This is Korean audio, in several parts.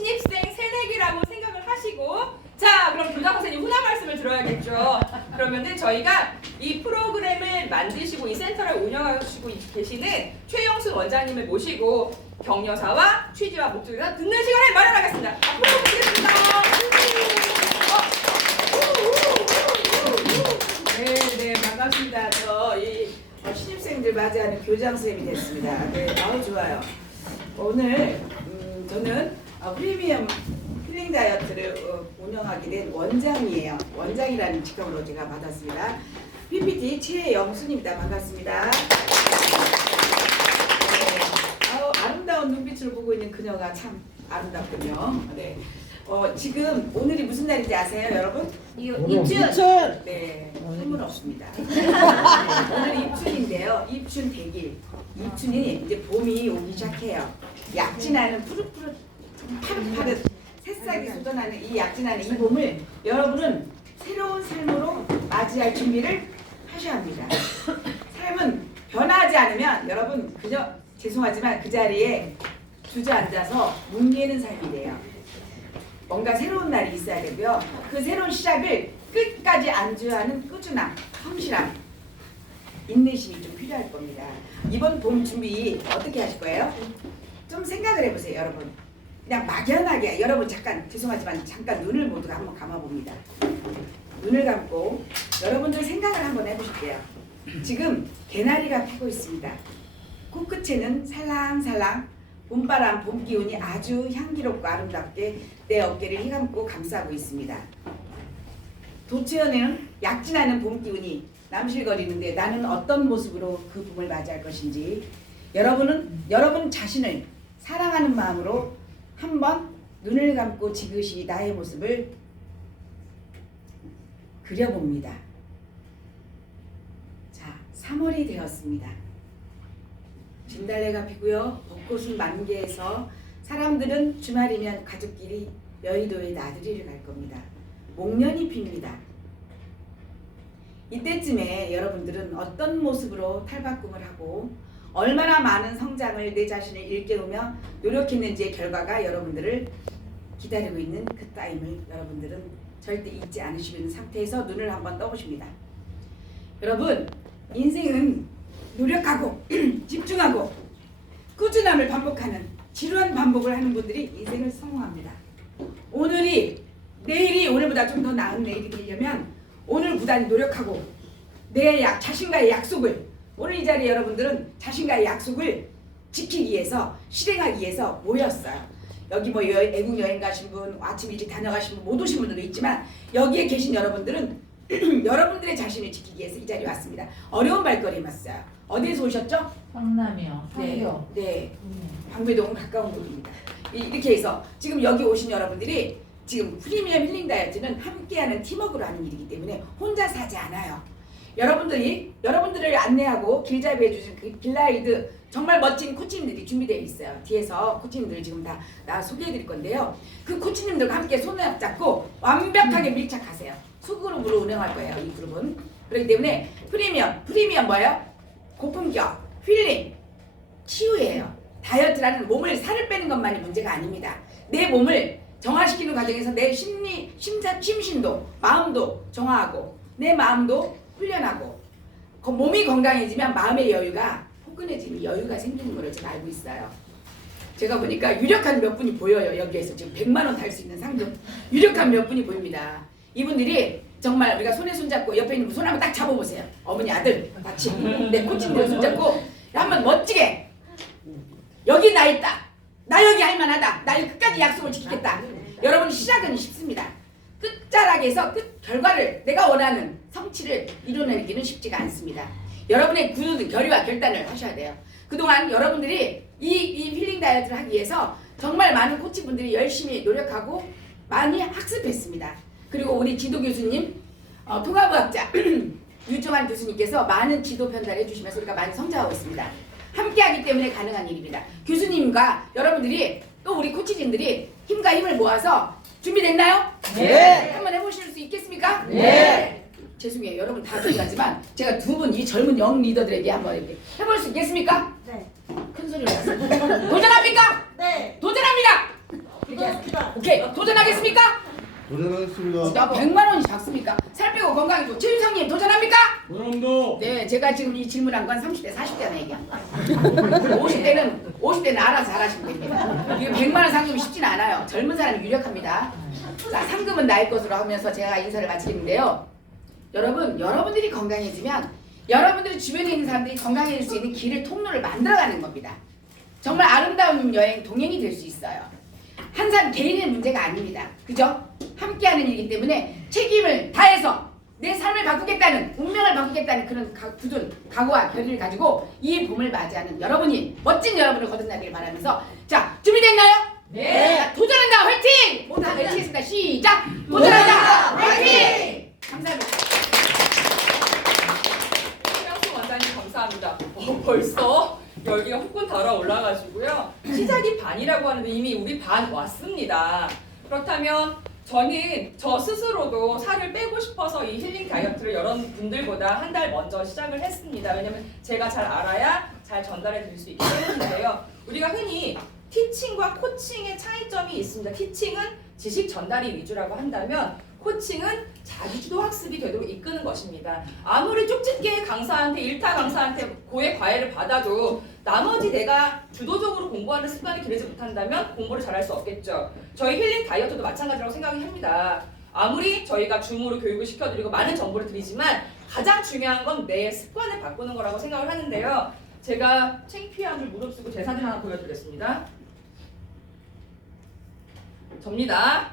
신입생 새내기라고 생각을 하시고, 자, 그럼 교장 선생님 훈화 말씀을 들어야겠죠. 그러면은 저희가 이 프로그램을 만드시고 이 센터를 운영하시고 계시는 최영순 원장님을 모시고 격려사와 취지와 목적을 듣는 시간을 마련하겠습니다. 앞으로 모시겠습니다. 네, 반갑습니다. 저희 신입생들 맞이하는 교장 선생님이 됐습니다. 네, 아우 좋아요. 오늘 저는 프리미엄 힐링 다이어트를 운영하게 된 원장이에요. 원장이라는 직함으로 제가 받았습니다. PPT 최영순입니다. 반갑습니다. 네, 아름다운 눈빛으로 보고 있는 그녀가 참 아름답군요. 네. 지금 오늘이 무슨 날인지 아세요, 여러분? 입춘! 네, 선물 없습니다. 오늘 입춘인데요. 입춘 100일. 입춘이 이제 봄이 오기 시작해요. 약진하는 푸릇푸릇, 파릇파릇, 새싹이 쏟아나는 이 약진하는 이 봄을 여러분은 새로운 삶으로 맞이할 준비를 하셔야 합니다. 삶은 변하지 않으면 여러분 그저 죄송하지만 그 자리에 주저앉아서 뭉개는 삶이 돼요. 뭔가 새로운 날이 있어야 되고요. 그 새로운 시작을 끝까지 안주하는 꾸준함, 성실함, 인내심이 좀 필요할 겁니다. 이번 봄 준비 어떻게 하실 거예요? 좀 생각을 해보세요, 여러분. 그냥 막연하게 여러분 잠깐 죄송하지만 잠깐 눈을 모두가 한번 감아봅니다. 눈을 감고 여러분들 생각을 한번 해보실게요. 지금 개나리가 피고 있습니다. 코끝에는 살랑살랑 봄바람, 봄 기운이 아주 향기롭고 아름답게 내 어깨를 휘감고 감싸고 있습니다. 도처에는 약진하는 봄 기운이 남실거리는데 나는 어떤 모습으로 그 봄을 맞이할 것인지 여러분은 여러분 자신을 사랑하는 마음으로 한번 눈을 감고 지그시 나의 모습을 그려봅니다. 자, 3월이 되었습니다. 진달래가 피고요. 벚꽃은 만개해서 사람들은 주말이면 가족끼리 여의도에 나들이를 갈 겁니다. 목련이 핍니다. 이때쯤에 여러분들은 어떤 모습으로 탈바꿈을 하고 얼마나 많은 성장을 내 자신을 일깨우며 노력했는지의 결과가 여러분들을 기다리고 있는 그 타임을 여러분들은 절대 잊지 않으시는 상태에서 눈을 한번 떠보십니다. 여러분, 인생은 노력하고 집중하고 꾸준함을 반복하는 지루한 반복을 하는 분들이 인생을 성공합니다. 내일이 오늘보다 좀 더 나은 내일이 되려면 오늘보다 노력하고 내 자신과의 약속을 오늘 이 자리에 여러분들은 자신과의 약속을 지키기 위해서 실행하기 위해서 모였어요. 여기 뭐 애국 여행 가신 분, 아침 일찍 다녀가신 분 못 오신 분들도 있지만 여기에 계신 여러분들은 여러분들의 자신을 지키기 위해서 이 자리에 왔습니다. 어려운 발걸음이 왔어요. 어디에서 오셨죠? 성남이요. 네. 방배동은 가까운 곳입니다. 이렇게 해서 지금 여기 오신 여러분들이 지금 프리미엄 힐링 다이어트는 함께하는 팀워크로 하는 일이기 때문에 혼자서 하지 않아요. 여러분들을 안내하고 길잡이 해주신 그 길라이드 정말 멋진 코치님들이 준비되어 있어요. 뒤에서 코치님들 지금 다 소개해드릴 건데요. 그 코치님들과 함께 손을 잡고 완벽하게 밀착하세요. 소그룹으로 운영할 거예요. 이 그룹은. 그렇기 때문에 프리미엄 뭐예요? 고품격, 힐링, 치유예요. 다이어트라는 살을 빼는 것만이 문제가 아닙니다. 내 몸을 정화시키는 과정에서 내 심신도, 마음도 정화하고 내 마음도 훈련하고 몸이 건강해지면 마음의 여유가 포근해지는 여유가 생기는 걸로 제가 알고 있어요. 제가 보니까 유력한 몇 분이 보여요. 여기에서 지금 100만 원 달 수 있는 상금 유력한 몇 분이 보입니다. 이분들이 정말 우리가 손에 손잡고 옆에 있는 분 손 한번 딱 잡아보세요. 어머니 아들 같이 내 코치님들 손잡고 한번 멋지게 여기 나 있다. 나 여기 할만하다. 나 끝까지 약속을 지키겠다. 여러분 시작은 쉽습니다. 끝자락에서 끝 결과를 내가 원하는 성취를 이뤄내기는 쉽지가 않습니다. 여러분의 결의와 결단을 하셔야 돼요. 그동안 여러분들이 이 힐링 다이어트를 하기 위해서 정말 많은 코치분들이 열심히 노력하고 많이 학습했습니다. 그리고 우리 지도 교수님, 통합의학자 유정환 교수님께서 많은 지도 편달해 주시면서 우리가 많이 성장하고 있습니다. 함께하기 때문에 가능한 일입니다. 교수님과 여러분들이 또 우리 코치진들이 힘과 힘을 모아서 준비됐나요? 네. 한번 해보실 수 있겠습니까? 네. 죄송해요. 여러분 다 준비하지만 제가 두 분 이 젊은 영 리더들에게 한번 이렇게 해볼 수 있겠습니까? 네. 큰 소리로 하세요. 도전합니까? 네. 도전합니다! 이렇게 하세요. 오케이 도전하겠습니까? 도전하겠습니다. 야 100만 원이 작습니까? 살 빼고 건강해지고 최윤상님 도전합니까? 도전합니다. 네, 제가 지금 이 질문한 건 30대, 40대나 얘기한 거예요. 50대는 알아서 잘하시면 됩니다. 이게 100만 원 상금이 쉽지는 않아요. 젊은 사람이 유력합니다. 자, 상금은 나의 것으로 하면서 제가 인사를 마치겠는데요. 여러분들이 건강해지면 여러분들이 주변에 있는 사람들이 건강해질 수 있는 길을 통로를 만들어가는 겁니다. 정말 아름다운 여행 동행이 될 수 있어요. 한 사람 개인의 문제가 아닙니다. 그죠? 함께하는 일이기 때문에 책임을 다해서 내 삶을 바꾸겠다는 운명을 바꾸겠다는 그런 굳은 각오와 결의를 가지고 이 봄을 맞이하는 여러분이 멋진 여러분을 거듭나기를 바라면서 자 준비됐나요? 네. 자, 도전한다 화이팅! 모두 다 외치겠습니다. 시작! 도전한다 화이팅! 감사합니다. 최영수 원장님 감사합니다. 벌써 열기가 후끈 달아올라가지고요. 시작이 반이라고 하는데 이미 우리 반 왔습니다. 그렇다면 저는 저 스스로도 살을 빼고 싶어서 이 힐링 다이어트를 여러분들보다 한 달 먼저 시작을 했습니다. 왜냐면 제가 잘 알아야 잘 전달해 드릴 수 있기 때문인데요. 우리가 흔히 티칭과 코칭의 차이점이 있습니다. 티칭은 지식 전달이 위주라고 한다면 코칭은 자기주도 학습이 되도록 이끄는 것입니다. 아무리 쪽집게 강사한테 일타 강사한테 고의 과외를 받아도 나머지 내가 주도적으로 공부하는 습관이 들이지 못한다면 공부를 잘할 수 없겠죠. 저희 힐링 다이어트도 마찬가지라고 생각을 합니다. 아무리 저희가 줌으로 교육을 시켜드리고 많은 정보를 드리지만 가장 중요한 건 내 습관을 바꾸는 거라고 생각을 하는데요. 제가 창피함을 무릅쓰고 제 사진 하나 보여드리겠습니다. 접니다.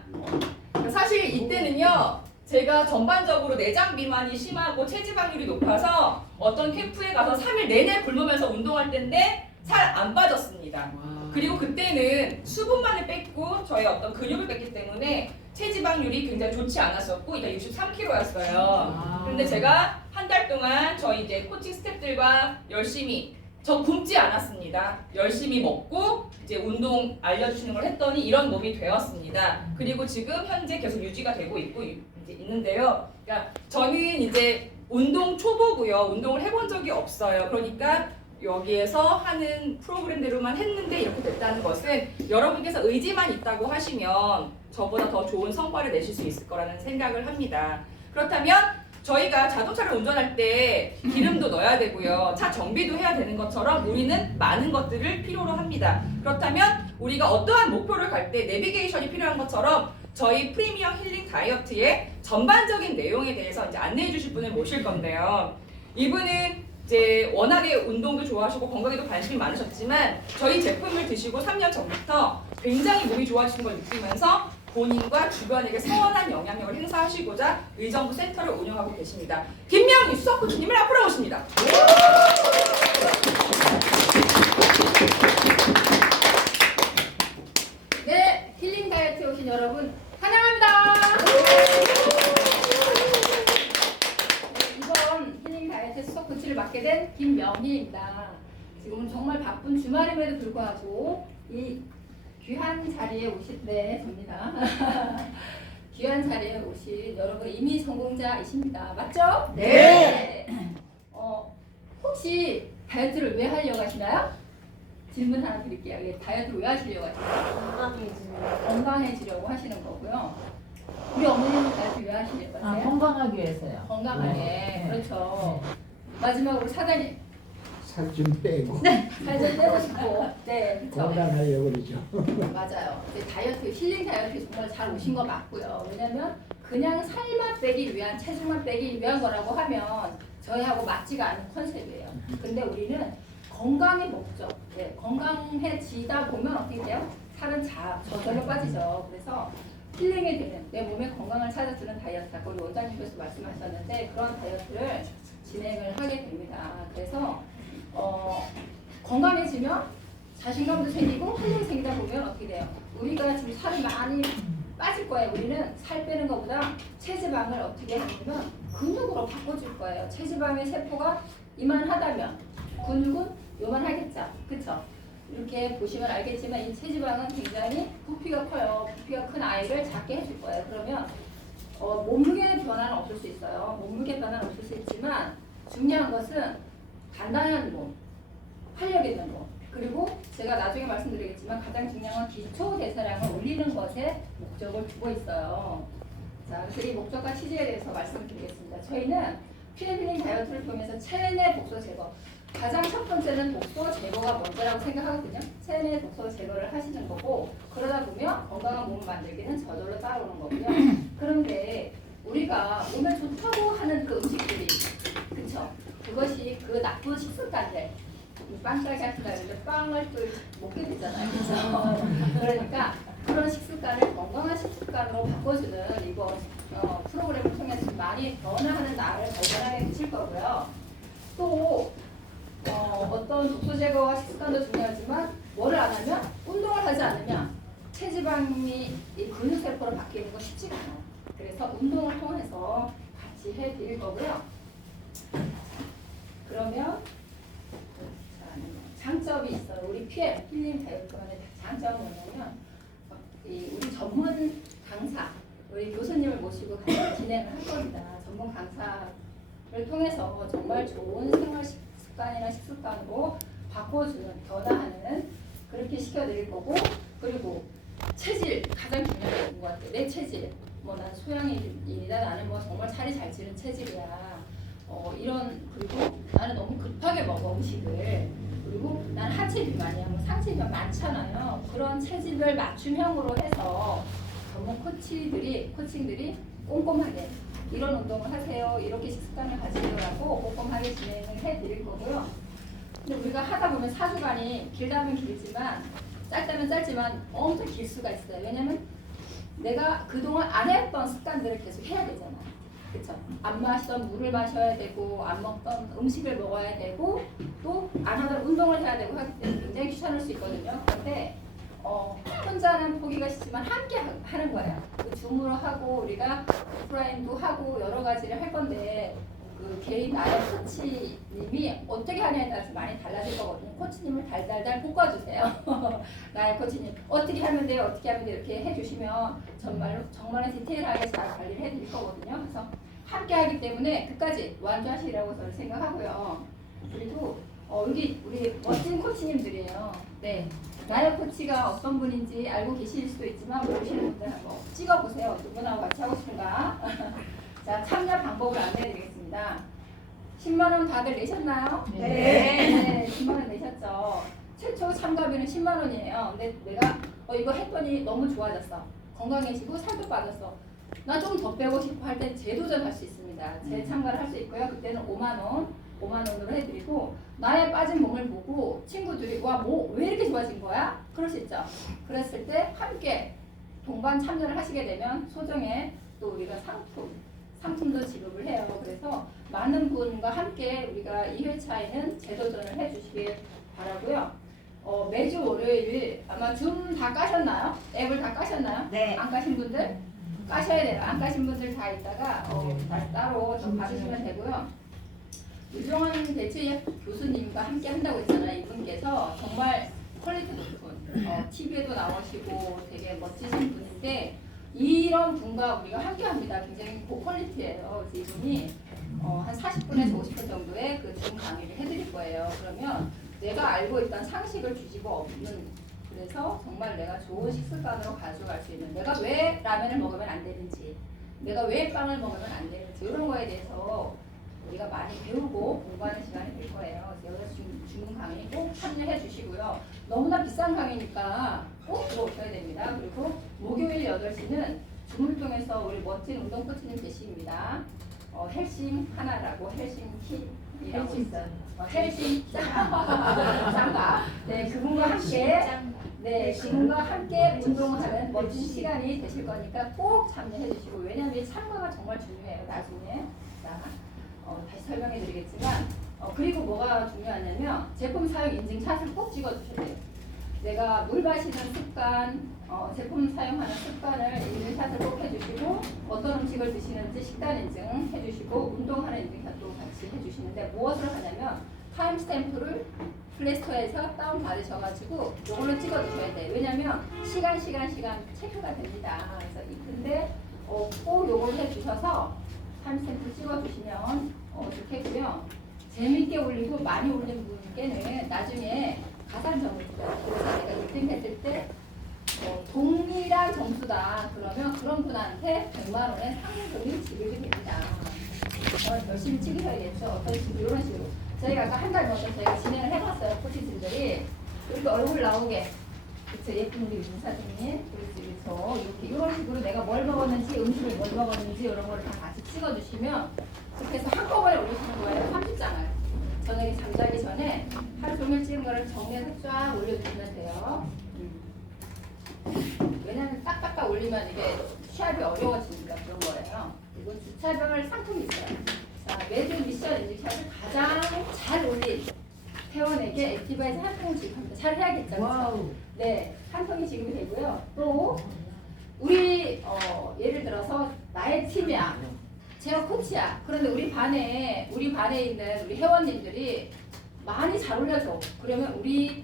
사실 이때는요. 제가 전반적으로 내장 비만이 심하고 체지방률이 높아서 어떤 캠프에 가서 3일 내내 굶으면서 운동할 때인데 살 안 빠졌습니다. 그리고 그때는 수분만을 뺐고 저의 어떤 근육을 뺐기 때문에 체지방률이 굉장히 좋지 않았었고 이제 63kg였어요. 그런데 제가 한 달 동안 저희 이제 코칭 스태프들과 열심히 저 굶지 않았습니다. 열심히 먹고 이제 운동 알려주시는 걸 했더니 이런 몸이 되었습니다. 그리고 지금 현재 계속 유지가 되고 있고 이제 있는데요. 그러니까 저는 이제 운동 초보고요. 운동을 해본 적이 없어요. 그러니까 여기에서 하는 프로그램대로만 했는데 이렇게 됐다는 것은 여러분께서 의지만 있다고 하시면 저보다 더 좋은 성과를 내실 수 있을 거라는 생각을 합니다. 그렇다면 저희가 자동차를 운전할 때 기름도 넣어야 되고요. 차 정비도 해야 되는 것처럼 우리는 많은 것들을 필요로 합니다. 그렇다면 우리가 어떠한 목표를 갈 때 내비게이션이 필요한 것처럼 저희 프리미엄 힐링 다이어트의 전반적인 내용에 대해서 이제 안내해 주실 분을 모실 건데요. 이분은 이제 워낙에 운동도 좋아하시고 건강에도 관심이 많으셨지만 저희 제품을 드시고 3년 전부터 굉장히 몸이 좋아지는 걸 느끼면서 본인과 주변에게 선한 영향력을 행사하시고자 의정부 센터를 운영하고 계십니다. 김명희 수석 코치님을 앞으로 모십니다. 네, 힐링 다이어트에 오신 여러분 환영합니다. 네, 이번 힐링 다이어트 수석 코치를 맡게 된 김명희입니다. 지금은 정말 바쁜 주말임에도 불구하고 이 귀한 자리에 오신 접니다. 귀한 자리에 오신 여러분 이미 성공자이십니다. 맞죠? 네. 혹시 다이어트를 왜 하려고 하시나요? 질문 하나 드릴게요. 예, 다이어트를 왜 하시려고 하시나요? 건강해지려고 하시는 거고요. 우리 어머님은 다이어트 왜 하시려고 하세요? 건강하기 위해서요. 건강하게. 네. 그렇죠. 마지막으로 사장님 살 좀 빼고 살 좀 빼고 싶고. 네, 그렇죠. 건강하려고 그러죠. 맞아요. 이제 다이어트, 힐링 다이어트 정말 잘 오신 거 맞고요. 왜냐면 그냥 살만 빼기 위한, 체중만 빼기 위한 거라고 하면 저희하고 맞지가 않는 컨셉이에요. 근데 우리는 건강의 목적, 네, 건강해지다 보면 어떻게 돼요? 살은 저절로 빠지죠. 그래서 힐링이 되는, 내 몸의 건강을 찾아주는 다이어트, 아까 우리 원장님께서 말씀하셨는데 그런 다이어트를 진행을 하게 됩니다. 그래서 건강해지면 자신감도 생기고 활력이 생기다 보면 어떻게 돼요? 우리가 지금 살이 많이 빠질 거예요. 우리는 살 빼는 것보다 체지방을 어떻게 하냐면 근육으로 바꿔줄 거예요. 체지방의 세포가 이만하다면 근육은 요만하겠죠. 그쵸? 이렇게 보시면 알겠지만 이 체지방은 굉장히 부피가 커요. 부피가 큰 아이를 작게 해줄 거예요. 그러면 몸무게 변화는 없을 수 있어요. 몸무게 변화는 없을 수 있지만 중요한 것은 단단한 몸, 활력 있는 몸, 그리고 제가 나중에 말씀드리겠지만 가장 중요한 건 기초 대사량을 올리는 것에 목적을 두고 있어요. 자, 그래서 이 목적과 취지에 대해서 말씀드리겠습니다. 저희는 필링 다이어트를 통해서 체내 독소 제거. 가장 첫 번째는 독소 제거가 먼저라고 생각하거든요. 체내 독소 제거를 하시는 거고 그러다 보면 건강한 몸을 만들기는 저절로 따라오는 거고요. 그런데 우리가 몸에 좋다고 하는 그 음식들이 그쵸? 그것이 그 나쁜 식습관들 빵가게 하신다는데 빵을 또 먹게 되잖아요. 그렇죠? 그러니까 그런 식습관을 건강한 식습관으로 바꿔주는 이번 프로그램을 통해서 많이 변화하는 나를 발견하게 되실 거고요. 또 어떤 독소 제거와 식습관도 중요하지만 뭐를 안 하면 운동을 하지 않으면 체지방이 이 근육세포로 바뀌는 거 쉽지가 않아요. 그래서 운동을 통해서 같이 해드릴 거고요. 그러면 장점이 있어요. 우리 PM 필링 다이어트만의 장점은 뭐냐면 우리 전문 강사, 우리 교수님을 모시고 같이 진행을 할 겁니다. 전문 강사를 통해서 정말 좋은 생활 습관이나 식습관으로 바꿔주는, 변화하는 그렇게 시켜드릴 거고 그리고 체질 가장 중요한 것 같아요. 내 체질. 뭐 난 소양인이다. 나는 뭐 정말 살이 잘 찌는 체질이야. 이런 그리고 나는 너무 급하게 먹어 음식을. 그리고 난 하체 비만이야. 뭐 상체 비만 많잖아요. 그런 체질을 맞춤형으로 해서 전문 코칭들이 꼼꼼하게 이런 운동을 하세요. 이렇게 식습관을 가지려고 꼼꼼하게 진행을 해드릴 거고요. 근데 우리가 하다 보면 사주간이 길다면 길지만 짧다면 짧지만 엄청 길 수가 있어요. 왜냐면 내가 그동안 안 했던 습관들을 계속 해야 되잖아요. 그렇죠? 안 마시던 물을 마셔야 되고 안 먹던 음식을 먹어야 되고 또 안 하던 운동을 해야 되고 하기 때문에 굉장히 귀찮을 수 있거든요. 그런데 혼자는 포기가 쉽지만 함께 하는 거예요. 그 줌으로 하고 우리가 오프라인도 하고 여러 가지를 할 건데 그 개인 나의 코치님이 어떻게 하냐에 따라서 많이 달라질 거거든요. 코치님을 달달달 볶아주세요. 나의 코치님 어떻게 하면 돼요? 어떻게 하면 돼요? 이렇게 해주시면 정말 디테일하게 잘 관리를 해드릴 거거든요. 그래서 함께 하기 때문에 끝까지 완주하시라고 저는 생각하고요. 그리고 여기 우리 멋진 코치님들이에요. 네. 나의 코치가 어떤 분인지 알고 계실 수도 있지만 모르시는 분들 한번 찍어보세요. 누구나 같이 하고 싶은가? 자, 참여 방법을 안내해드리겠습니다. 10만 원 다들 내셨나요? 네. 10만 원 내셨죠. 최초 참가비는 10만 원이에요. 근데 내가 이거 했더니 너무 좋아졌어. 건강해지고 살도 빠졌어. 나 좀 더 빼고 싶어 할 때 재도전할 수 있습니다. 재참가를 할 수 있고요. 그때는 5만 원으로 해드리고 나의 빠진 몸을 보고 친구들이 와 뭐 왜 이렇게 좋아진 거야? 그럴 수 있죠. 그랬을 때 함께 동반 참여를 하시게 되면 소정의 또 우리가 상품도 지급을 해요. 그래서 많은 분과 함께 우리가 2회차에는 재도전을 해주시길 바라고요. 매주 월요일 아마 줌 다 까셨나요? 앱을 다 까셨나요? 네. 안 까신 분들? 까셔야 돼요. 안 까신 분들 다 있다가 따로 좀 받으시면 되고요. 유정원 대체 교수님과 함께 한다고 했잖아요. 이분께서 정말 퀄리티 높은 TV에도 나오시고 되게 멋지신 분인데 이런 분과 우리가 함께 합니다. 굉장히 고퀄리티예요. 그래서 이분이 한 40분에서 50분 정도의 그 줌 강의를 해드릴 거예요. 그러면 내가 알고 있던 상식을 뒤집어 엎는 그래서 정말 내가 좋은 식습관으로 가져갈 수 있는 내가 왜 라면을 먹으면 안 되는지 내가 왜 빵을 먹으면 안 되는지 이런 거에 대해서 우리가 많이 배우고 공부하는 시간이 될 거예요. 그래서 여기서 주문 강의 꼭 참여해 주시고요. 너무나 비싼 강의니까 꼭 들어오셔야 됩니다. 그리고 목요일 8시는 줌을 통해서 우리 멋진 운동 코치님 계십니다. 헬싱 하나라고 헬싱 팁이라고 있어요. 헬싱 짱가. 네, 그분과 함께 운동하는 멋진 시간이 되실 거니까 꼭 참여해 주시고 왜냐하면 이 참가가 정말 중요해요. 나중에 다시 설명해 드리겠지만 그리고 뭐가 중요하냐면 제품 사용 인증 샷을 꼭 찍어 주셔야 돼요. 내가 물 마시는 습관, 제품 사용하는 습관을 인증샷을 꼭 해주시고 어떤 음식을 드시는지 식단 인증 해주시고 운동하는 인증샷도 같이 해주시는데 무엇을 하냐면 타임스탬프를 플레이스토어에서 다운받으셔가지고 이걸로 찍어주셔야 돼요. 왜냐면 시간 체크가 됩니다. 그래서 근데 꼭 이걸 해주셔서 타임스탬프 찍어주시면 좋겠고요. 재밌게 올리고 많이 올린 분께는 나중에 가산점수다. 그래서 내가 1등 했을 때 동일한 점수다. 그러면 그런 분한테 100만 원의 상금이 지급이 됩니다. 열심히 찍으셔야겠죠. 어떤 식으로 이런 식으로 저희가 아까 한 달 전에 저희가 진행을 해봤어요. 코치진들이 이렇게 얼굴 나오게 그쵸 예쁜 우리 윤사장님 그래서 이렇게 이런 식으로 내가 뭘 먹었는지 음식을 뭘 먹었는지 이런 걸 다 같이 찍어주시면 그렇게 해서 한꺼번에 올리시는 거예요. 30장을 저녁에 잠자기 전에 하루 종일 찍은 거를 정리해서 쫙 올려주시면 돼요. 왜냐면 딱딱딱 올리면 이게 시합이 어려워지니까 그런 거예요. 그리고 주차별 상품이 있어요. 자, 매주 미션 인증샷을 가장 잘 올린 회원에게 액티바에서 한 통을 지급합니다. 잘 해야겠죠. 그렇죠? 네, 한 통이 지급이 되고요. 또 우리 예를 들어서 나의 팀이야. 제가 코치야. 그런데 우리 반에 있는 우리 회원님들이 많이 잘 올려줘. 그러면 우리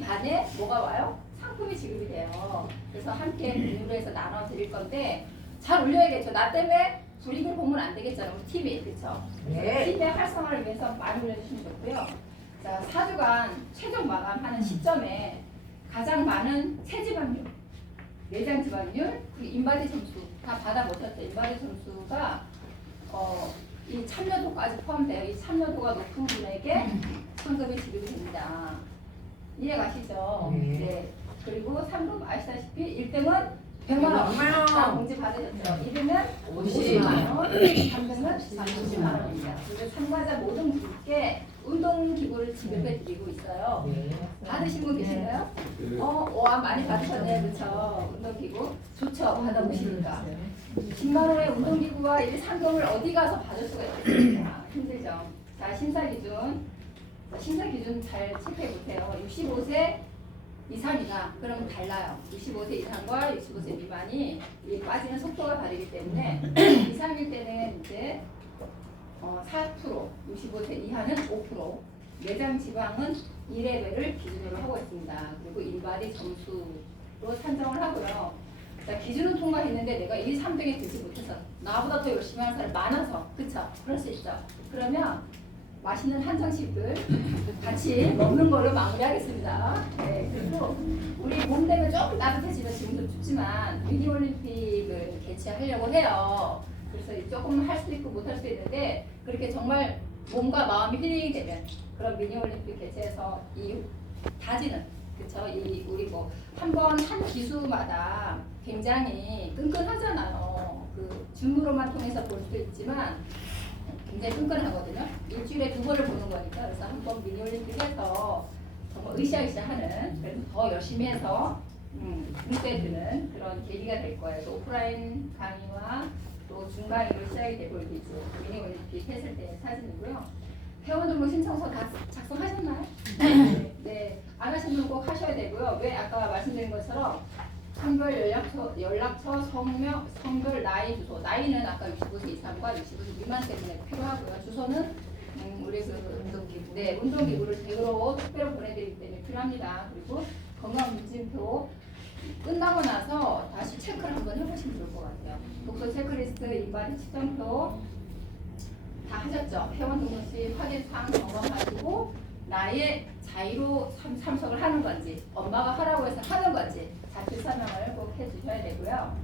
반에 뭐가 와요? 상품이 지급이 돼요. 그래서 함께 공유를 해서 나눠 드릴 건데 잘 올려야겠죠. 나 때문에 불이익을 보면 안 되겠잖아요. 우리 팀이 그렇죠? 네. 팀의 활성화를 위해서 많이 올려주시면 좋고요. 자, 4주간 최종 마감하는 시점에 가장 많은 체지방률, 내장 지방률, 그리고 인바디 점수 다 받아보셨죠? 인바디 점수가 이 참여도까지 포함돼요. 이 참여도가 높은 분에게 상금이 지급이 됩니다. 이해가시죠? 네. 그리고 3급 아시다시피 1등은 100만 원 다 공지 받으셨죠? 2등은 50만 원, 3등은 30만 원입니다. 그리고 참가자 모든 분께 운동기구를 지급해 드리고 있어요. 받으신 분 계신가요? 와 많이 받으셨네요. 그렇죠? 운동기구 좋죠? 받아보시니까 10만 원의 운동기구와 이 상금을 어디 가서 받을 수가 있겠습니까? 힘들죠? 자, 심사 기준 잘 체크해 보세요. 65세 이상이다. 그러면 달라요. 65세 이상과 65세 미만이 이 빠지는 속도가 다르기 때문에 이상일 때는 이제 4%, 65세 이하는 5%, 내장 지방은 2레벨을 기준으로 하고 있습니다. 그리고 인바디 점수로 산정을 하고요. 자, 기준은 통과했는데 내가 1, 3등에 들지 못해서 나보다 더 열심히 하는 사람이 많아서 그쵸? 그럴 수 있죠. 그러면 맛있는 한정식들 같이 먹는 걸로 마무리하겠습니다. 네, 그리고 우리 몸 때문에 조금 따뜻해지면 지금도 춥지만 미니올림픽을 개최하려고 해요. 그래서 조금 할 수도 있고 못 할 수도 있는데 그렇게 정말 몸과 마음이 힐링이 되면 그런 미니올림픽 개최해서 이 다지는 그쵸? 이 우리 뭐 한 번 한 기수마다 굉장히 끈끈하잖아요. 그 줌으로만 통해서 볼 수도 있지만 굉장히 끈끈하거든요. 일주일에 2번을 보는 거니까 그래서 한번 미니올림픽 해서 정말 으쌰으쌰하는 그래서 더 열심히 해서 눈에 드는 그런 계기가 될 거예요. 또 오프라인 강의와 또 중강의로 시작이 되고 있죠. 미니올림픽 했을 때 사진이고요. 회원 등록 신청서 다 작성하셨나요? 네. 안 하신 분 꼭 하셔야 되고요. 왜 아까 말씀드린 것처럼 성별, 연락처, 성별, 나이, 주소. 나이는 아까 65세 이상과 65세 미만 때문에 필요하고요. 주소는 우리 운동기구를 댁으로 택배로 보내드리기 때문에 필요합니다. 그리고 건강검진표 끝나고 나서 다시 체크를 한번 해보시면 좋을 것 같아요. 독서 체크리스트, 인바디 측정표 다 하셨죠? 회원 등록시 확인사항 점검하시고 나의 자의로 참석을 하는 건지 엄마가 하라고 해서 하는 건지 자필 설명을 꼭 해주셔야 되고요.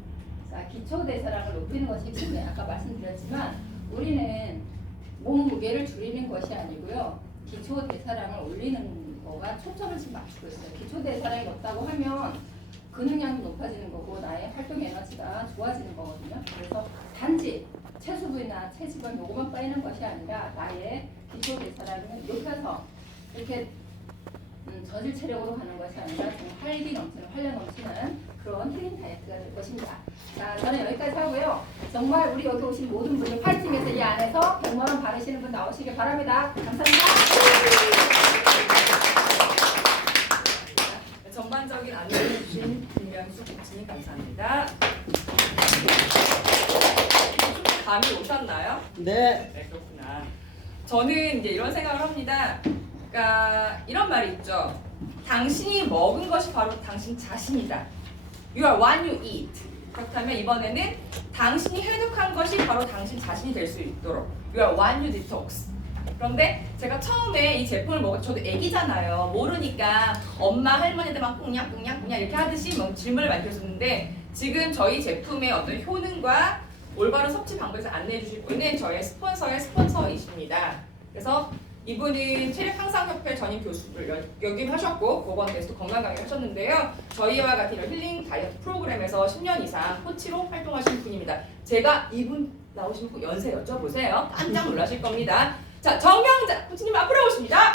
자, 기초 대사량을 높이는 것이 중요해요. 아까 말씀드렸지만 우리는 몸 무게를 줄이는 것이 아니고요. 기초 대사량을 올리는 거가 초점을 지금 맞추고 있어요. 기초 대사량이 높다고 하면 근육량도 높아지는 거고 나의 활동 에너지가 좋아지는 거거든요. 그래서 단지 체수부위나 체지방 요거만 빠지는 것이 아니라 나의 기초 대사량을 높여서 이렇게 저질 체력으로 가는 것이 아니라 좀 활기 넘치는 활력 넘치는 그런 힐링 다이어트가 될 것입니다. 자, 저는 여기까지 하고요. 정말 우리 여기 오신 모든 분들 파이팅해서 이 안에서 100만 원 받으시는 분 나오시길 바랍니다. 감사합니다. 전반적인 안내해 주신 김명수 코치님 감사합니다. 감이 오셨나요? 네. 네, 그렇구나. 저는 이제 이런 생각을 합니다. 그러니까 이런 말이 있죠. 당신이 먹은 것이 바로 당신 자신이다. You are what you eat. 그렇다면 이번에는 당신이 해독한 것이 바로 당신 자신이 될 수 있도록 You are what you detox. 그런데 제가 처음에 이 제품을 먹을 저도 애기잖아요. 모르니까 엄마 할머니한테 막 꿍냥꿍냥 이렇게 하듯이 막 질문을 많이 드렸었는데 지금 저희 제품의 어떤 효능과 올바른 섭취 방법에서 안내해 주실 분은 저의 스폰서의 스폰서이십니다. 그래서 이분은 체력향상협회 전임 교수를 역임하셨고 보건대에서도 건강강의 하셨는데요. 저희와 같은 이런 힐링 다이어트 프로그램에서 10년 이상 코치로 활동하신 분입니다. 제가 이분 나오시면 꼭 연세 여쭤보세요. 깜짝 놀라실 겁니다. 자, 정명자 코치님 앞으로 오십니다.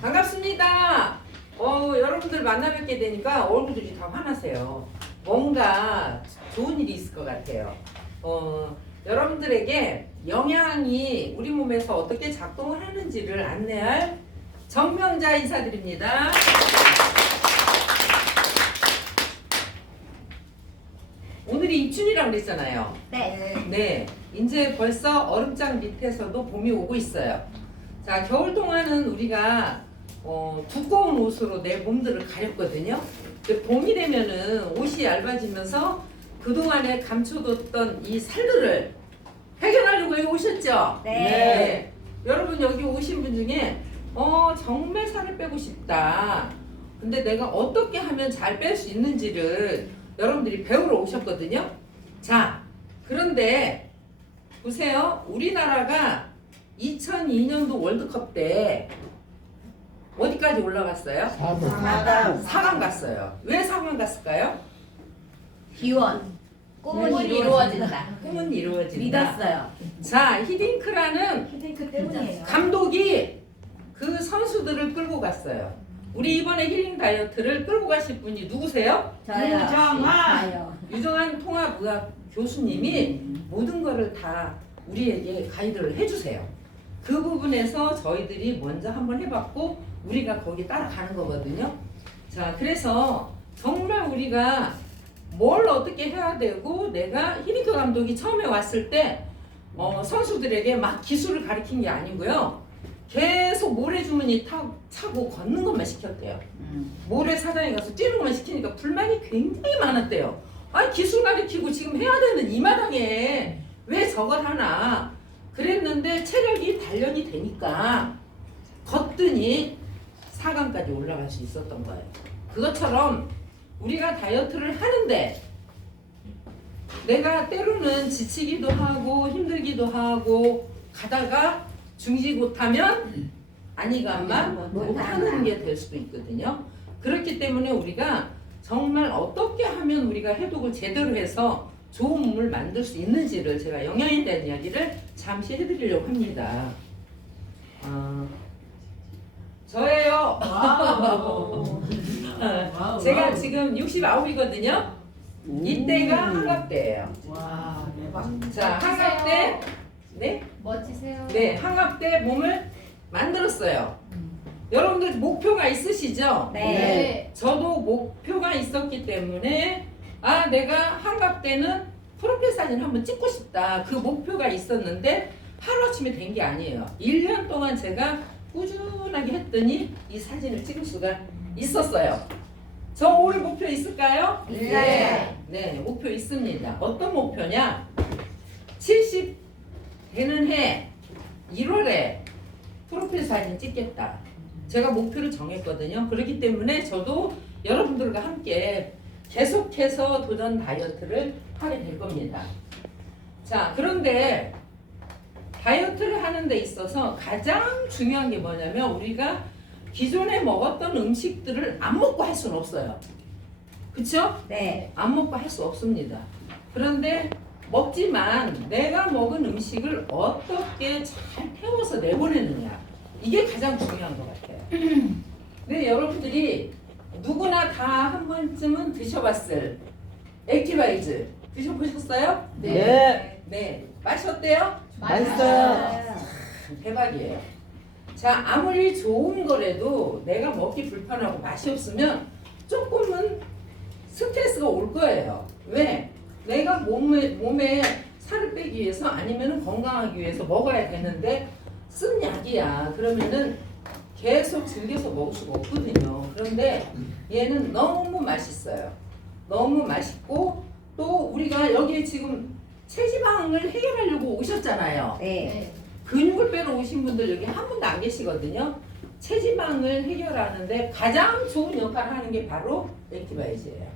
반갑습니다. 여러분들 만나 뵙게 되니까 얼굴들이 다 환하세요. 뭔가 좋은 일이 있을 것 같아요. 여러분들에게 영양이 우리 몸에서 어떻게 작동을 하는지를 안내할 정명자 이사드립니다. 오늘이 입춘이라고 그랬잖아요. 네, 이제 벌써 얼음장 밑에서도 봄이 오고 있어요. 자, 겨울 동안은 우리가 두꺼운 옷으로 내 몸들을 가렸거든요. 근데 봄이 되면은 옷이 얇아지면서 그동안에 감춰뒀던 이 살들을 해결하려고 여기 오셨죠? 네. 여러분 여기 오신 분 중에 정말 살을 빼고 싶다. 근데 내가 어떻게 하면 잘 뺄 수 있는지를 여러분들이 배우러 오셨거든요. 자, 그런데 보세요. 우리나라가 2002년도 월드컵 때 어디까지 올라갔어요? 4번. 4강 갔어요. 왜 4강 갔을까요? 기원. 꿈은 이루어진다. 꿈은 이루어진다. 믿었어요. 자, 히딩크라는 히딩크 때문이에요. 감독이 그 선수들을 끌고 갔어요. 우리 이번에 힐링 다이어트를 끌고 가실 분이 누구세요? 저요. 유정한 통합의학 교수님이 모든 거를 다 우리에게 가이드를 해주세요. 그 부분에서 저희들이 먼저 한번 해봤고 우리가 거기 따라가는 거거든요. 자, 그래서 정말 우리가 뭘 어떻게 해야 되고 내가 히딩크 감독이 처음에 왔을 때 선수들에게 막 기술을 가르친 게 아니고요. 계속 모래주머니 차고 걷는 것만 시켰대요. 모래사장에 가서 뛰는 것만 시키니까 불만이 굉장히 많았대요. 아니 기술 가르치고 지금 해야 되는 이 마당에 왜 저걸 하나. 그랬는데 체력이 단련이 되니까 걷더니 4강까지 올라갈 수 있었던 거예요. 그것처럼 우리가 다이어트를 하는데 내가 때로는 지치기도 하고 힘들기도 하고 가다가 중지 못하면 아니간만 못하는 게 될 수도 있거든요. 그렇기 때문에 우리가 정말 어떻게 하면 우리가 해독을 제대로 해서 좋은 몸을 만들 수 있는지를 제가 영양에 대한 이야기를 잠시 해드리려고 합니다. 저예요. 제가 지금 69이거든요. 이때가 한갑대예요. 와, 대박. 자, 한갑대. 네? 멋지세요. 네, 한갑대 몸을 만들었어요. 여러분들 목표가 있으시죠? 네. 저도 목표가 있었기 때문에 내가 한갑대는 프로필 사진 한번 찍고 싶다. 그 목표가 있었는데 하루아침에 된 게 아니에요. 1년 동안 제가 꾸준하게 했더니 이 사진을 찍을 수가 있었어요. 저 올 목표 있을까요? 네. 네, 목표 있습니다. 어떤 목표냐? 70 되는 해 1월에 프로필 사진 찍겠다. 제가 목표를 정했거든요. 그렇기 때문에 저도 여러분들과 함께 계속해서 도전 다이어트를 하게 될 겁니다. 자, 그런데 다이어트를 하는 데 있어서 가장 중요한 게 뭐냐면 우리가 기존에 먹었던 음식들을 안 먹고 할 수는 없어요. 그쵸? 네. 안 먹고 할 수 없습니다. 그런데 먹지만 내가 먹은 음식을 어떻게 잘 태워서 내보내느냐, 이게 가장 중요한 것 같아요. 네, 여러분들이 누구나 다 한 번쯤은 드셔봤을 액티바이즈 드셔보셨어요? 네. 네. 맛이 어때요? 맛있어요. 대박이에요. 자, 아무리 좋은 거라도 내가 먹기 불편하고 맛이 없으면 조금은 스트레스가 올 거예요. 왜? 내가 몸에 살을 빼기 위해서 아니면 건강하기 위해서 먹어야 되는데 쓴 약이야. 그러면은 계속 즐겨서 먹을 수가 없거든요. 그런데 얘는 너무 맛있어요. 너무 맛있고 또 우리가 여기에 지금 체지방을 해결하려고 오셨잖아요. 네. 근육을 빼러 오신 분들 여기 한 분도 안 계시거든요. 체지방을 해결하는데 가장 좋은 역할을 하는 게 바로 액티바이즈예요.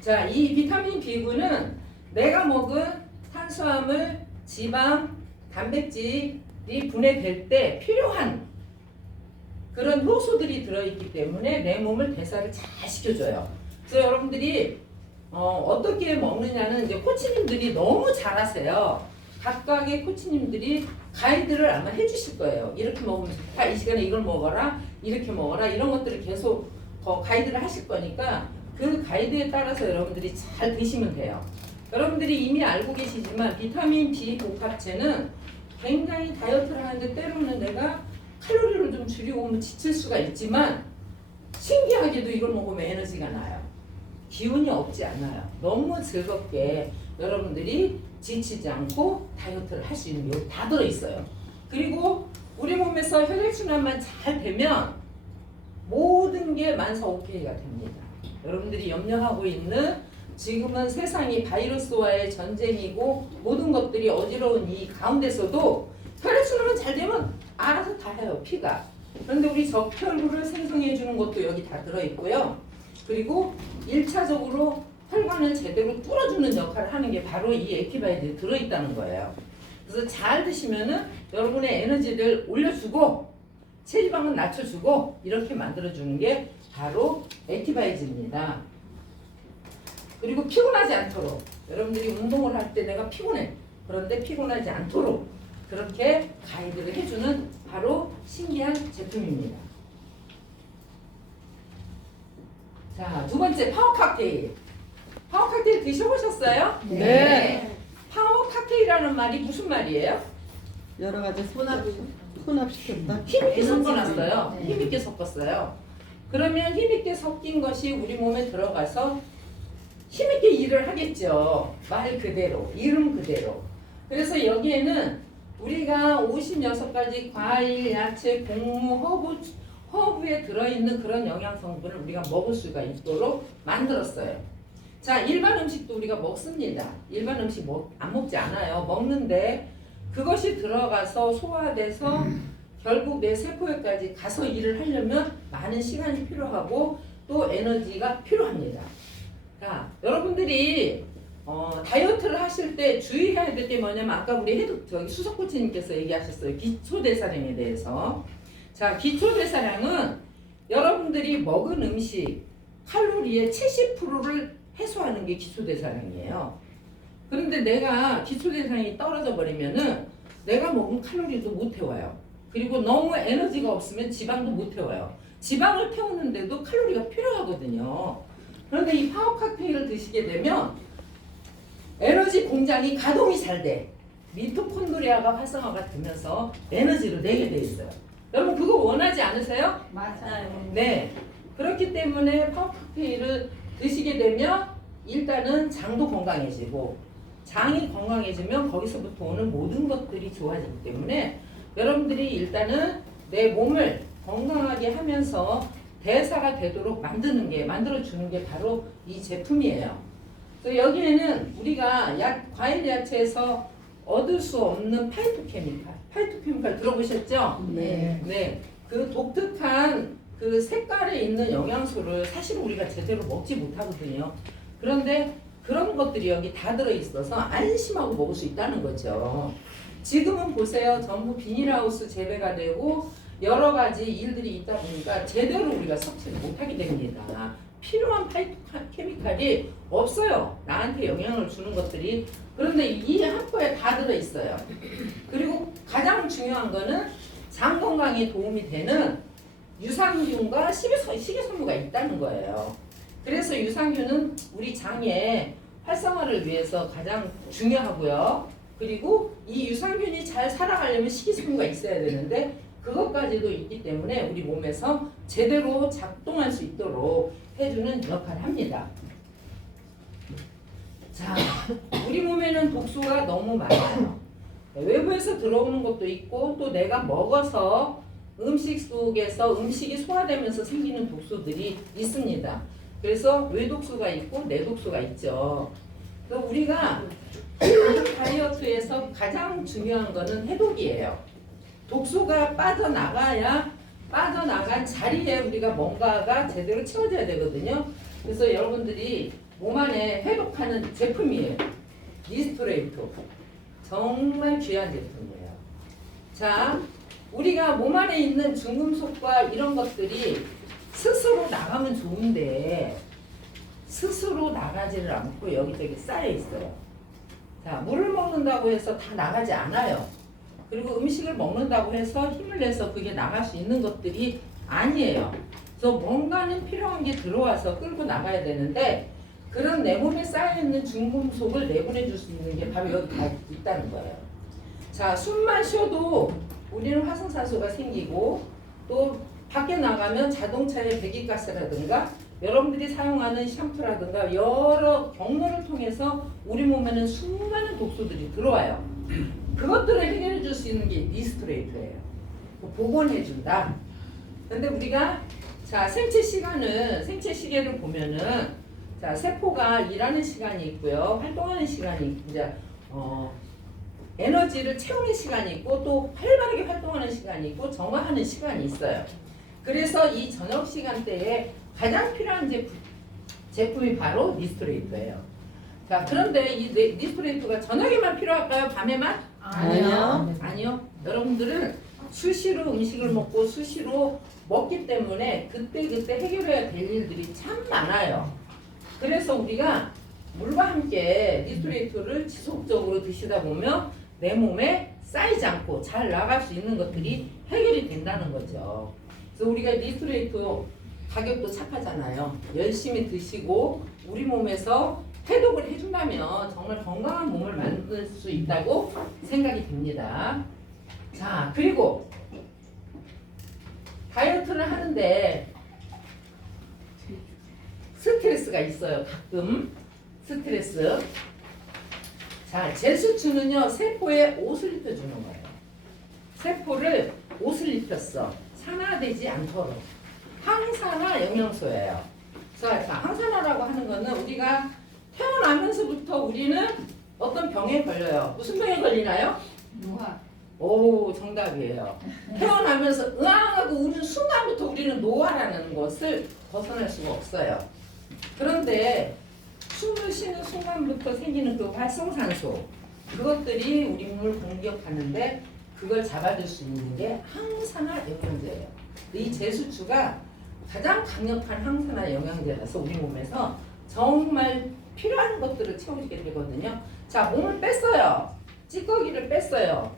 자, 이 비타민 B9는 내가 먹은 탄수화물, 지방, 단백질이 분해될 때 필요한 그런 효소들이 들어있기 때문에 내 몸을 대사를 잘 시켜줘요. 그래서 여러분들이 어떻게 먹느냐는 이제 코치님들이 너무 잘하세요. 각각의 코치님들이 가이드를 아마 해주실 거예요. 이렇게 먹으면 좋다. 이 시간에 이걸 먹어라. 이렇게 먹어라. 이런 것들을 계속 가이드를 하실 거니까 그 가이드에 따라서 여러분들이 잘 드시면 돼요. 여러분들이 이미 알고 계시지만 비타민 B 복합체는 굉장히 다이어트를 하는데 때로는 내가 칼로리를 좀 줄이고 오면 지칠 수가 있지만 신기하게도 이걸 먹으면 에너지가 나요. 기운이 없지 않아요. 너무 즐겁게 여러분들이 지치지 않고 다이어트를 할 수 있는 게 다 들어있어요. 그리고 우리 몸에서 혈액순환만 잘 되면 모든 게 만사오케이가 됩니다. 여러분들이 염려하고 있는 지금은 세상이 바이러스와의 전쟁이고 모든 것들이 어지러운 이 가운데서도 혈액순환만 잘 되면 알아서 다 해요. 피가. 그런데 우리 적혈구를 생성해 주는 것도 여기 다 들어있고요. 그리고 1차적으로 혈관을 제대로 뚫어주는 역할을 하는 게 바로 이 액티바이드에 들어있다는 거예요. 그래서 잘 드시면은 여러분의 에너지를 올려주고 체지방은 낮춰주고 이렇게 만들어주는 게 바로 액티바이즈입니다. 그리고 피곤하지 않도록 여러분들이 운동을 할 때 내가 피곤해. 그런데 피곤하지 않도록 그렇게 가이드를 해주는 바로 신기한 제품입니다. 자, 두 번째 파워 칵테일. 파워 칵테일 드셔보셨어요? 네. 파워 칵테일이라는 말이 무슨 말이에요? 여러 가지 혼합시켰다. 힘있게 섞어놨어요. 네. 힘있게 섞었어요. 그러면 힘있게 섞인 것이 우리 몸에 들어가서 힘있게 일을 하겠죠. 말 그대로, 이름 그대로. 그래서 여기에는 우리가 56가지 과일, 야채, 곡물, 허브에 들어있는 그런 영양성분을 우리가 먹을 수가 있도록 만들었어요. 자, 일반 음식도 우리가 먹습니다. 일반 음식 안 먹지 않아요. 먹는데 그것이 들어가서 소화돼서 결국 내 세포에까지 가서 일을 하려면 많은 시간이 필요하고 또 에너지가 필요합니다. 자, 여러분들이 다이어트를 하실 때 주의해야 될 게 뭐냐면 아까 우리 수석 코치님께서 얘기하셨어요. 기초대사량에 대해서. 자, 기초대사량은 여러분들이 먹은 음식 칼로리의 70%를 해소하는 게 기초대사량이에요. 그런데 내가 기초대사량이 떨어져 버리면은 내가 먹은 칼로리도 못 태워요. 그리고 너무 에너지가 없으면 지방도 못 태워요. 지방을 태우는데도 칼로리가 필요하거든요. 그런데 이 파워 칵테일을 드시게 되면 에너지 공장이 가동이 잘 돼. 미토콘드리아가 활성화가 되면서 에너지를 내게 돼 있어요. 여러분 그거 원하지 않으세요? 맞아요. 네. 그렇기 때문에 파워 칵테일을 드시게 되면 일단은 장도 건강해지고 장이 건강해지면 거기서부터 오는 모든 것들이 좋아지기 때문에 여러분들이 일단은 내 몸을 건강하게 하면서 대사가 되도록 만들어주는 게 바로 이 제품이에요. 그래서 여기에는 우리가 과일 야채에서 얻을 수 없는 파이토케미칼 들어보셨죠? 네. 네. 그 독특한 그 색깔에 있는 영양소를 사실 우리가 제대로 먹지 못하거든요. 그런데 그런 것들이 여기 다 들어있어서 안심하고 먹을 수 있다는 거죠. 지금은 보세요. 전부 비닐하우스 재배가 되고 여러 가지 일들이 있다 보니까 제대로 우리가 섭취를 못하게 됩니다. 필요한 파이토케미칼이 없어요. 나한테 영향을 주는 것들이. 그런데 이 한 포에 다 들어있어요. 그리고 가장 중요한 거는 장 건강에 도움이 되는 유산균과 식이섬유가 있다는 거예요. 그래서 유산균은 우리 장의 활성화를 위해서 가장 중요하고요. 그리고 이 유산균이 잘 살아가려면 식이섬유가 있어야 되는데 그것까지도 있기 때문에 우리 몸에서 제대로 작동할 수 있도록 해주는 역할을 합니다. 자, 우리 몸에는 독소가 너무 많아요. 외부에서 들어오는 것도 있고 또 내가 먹어서 음식 속에서 음식이 소화되면서 생기는 독소들이 있습니다. 그래서 외독소가 있고 내독소가 있죠. 그래서 우리가 다이어트에서 가장 중요한 거는 해독이에요. 독소가 빠져나간 자리에 우리가 뭔가가 제대로 채워져야 되거든요. 그래서 여러분들이 몸 안에 해독하는 제품이에요. 니스트레이토. 정말 귀한 제품이에요. 자, 우리가 몸 안에 있는 중금속과 이런 것들이 스스로 나가면 좋은데 스스로 나가지를 않고 여기저기 쌓여 있어요. 자, 물을 먹는다고 해서 다 나가지 않아요. 그리고 음식을 먹는다고 해서 힘을 내서 그게 나갈 수 있는 것들이 아니에요. 그래서 뭔가는 필요한 게 들어와서 끌고 나가야 되는데 그런 내 몸에 쌓여있는 중금속을 내보내 줄 수 있는 게 바로 여기 다 있다는 거예요. 자, 숨만 쉬어도 우리는 활성산소가 생기고 또 밖에 나가면 자동차의 배기가스라든가 여러분들이 사용하는 샴푸라든가 여러 경로를 통해서 우리 몸에는 수많은 독소들이 들어와요. 그것들을 해결해 줄 수 있는 게 니스트레이트예요. 복원해 준다. 근데 우리가 자, 생체 시계를 보면은 자, 세포가 일하는 시간이 있고요. 활동하는 시간이 있고 이제 에너지를 채우는 시간이 있고 또 활발하게 활동하는 시간이 있고 정화하는 시간이 있어요. 그래서 이 저녁 시간대에 가장 필요한 제품이 바로 니스트레이트예요. 자, 그런데 이 니스트레이트가 저녁에만 필요할까요? 밤에만? 아니요. 아니요. 여러분들은 수시로 음식을 먹고 수시로 먹기 때문에 그때그때 해결해야 될 일들이 참 많아요. 그래서 우리가 물과 함께 니스트레이트를 지속적으로 드시다 보면 내 몸에 쌓이지 않고 잘 나갈 수 있는 것들이 해결이 된다는 거죠. 그래서 우리가 니스트레이트 가격도 착하잖아요. 열심히 드시고 우리 몸에서 해독을 해준다면 정말 건강한 몸을 만들 수 있다고 생각이 듭니다. 자, 그리고 다이어트를 하는데 스트레스가 있어요. 가끔 스트레스. 자, 제수추는요 세포에 옷을 입혀주는 거예요. 세포를 옷을 입혔어. 산화되지 않도록. 항산화 영양소예요. 자, 항산화라고 하는 거는 우리가 태어나면서부터 우리는 어떤 병에 걸려요. 무슨 병에 걸리나요? 노화. 오, 정답이에요. 태어나면서 으앙하고 우는 순간부터 우리는 노화라는 것을 벗어날 수가 없어요. 그런데 숨을 쉬는 순간부터 생기는 그 활성산소, 그것들이 우리 몸을 공격하는데 그걸 잡아줄 수 있는 게 항산화 영양제예요. 이 제수추가 가장 강력한 항산화 영양제라서 우리 몸에서 정말 필요한 것들을 채워주게 되거든요. 자, 몸을 뺐어요. 찌꺼기를 뺐어요.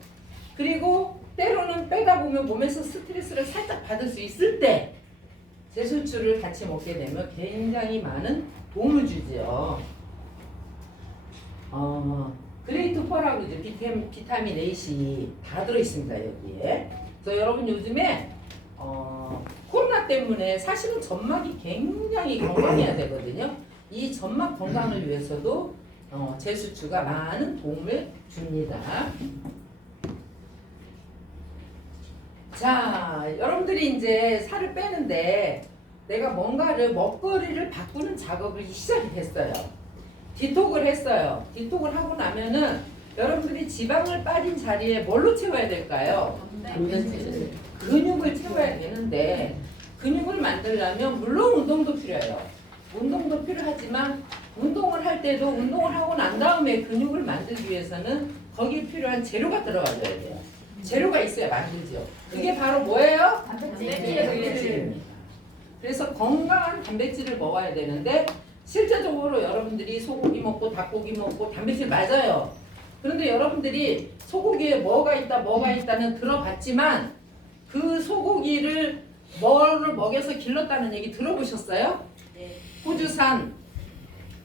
그리고 때로는 빼다 보면 몸에서 스트레스를 살짝 받을 수 있을 때 제수추를 같이 먹게 되면 굉장히 많은 도움을 주죠. 그레이트 펄하고 이제 비타민 A이 다 들어있습니다, 여기에. 그래서 여러분 요즘에 코로나 때문에 사실은 점막이 굉장히 건강해야 되거든요. 이 점막 건강을 위해서도 제수추가 많은 도움을 줍니다. 자, 여러분들이 이제 살을 빼는데 내가 뭔가를 먹거리를 바꾸는 작업을 시작이 됐어요. 디톡을 했어요. 디톡을 하고 나면은 여러분들이 지방을 빠진 자리에 뭘로 채워야 될까요? 근육을 채워야 되는데 근육을 만들려면 물론 운동도 필요해요. 운동도 필요하지만 운동을 할 때도 운동을 하고 난 다음에 근육을 만들기 위해서는 거기에 필요한 재료가 들어가줘야 돼요. 재료가 있어야 만들죠. 그게 바로 뭐예요? 단백질입니다. 그래서 건강한 단백질을 먹어야 되는데 실제적으로 여러분들이 소고기 먹고 닭고기 먹고 단백질 맞아요. 그런데 여러분들이 소고기에 뭐가 있다는 들어봤지만 그 소고기를 뭐를 먹여서 길렀다는 얘기 들어보셨어요? 네. 호주산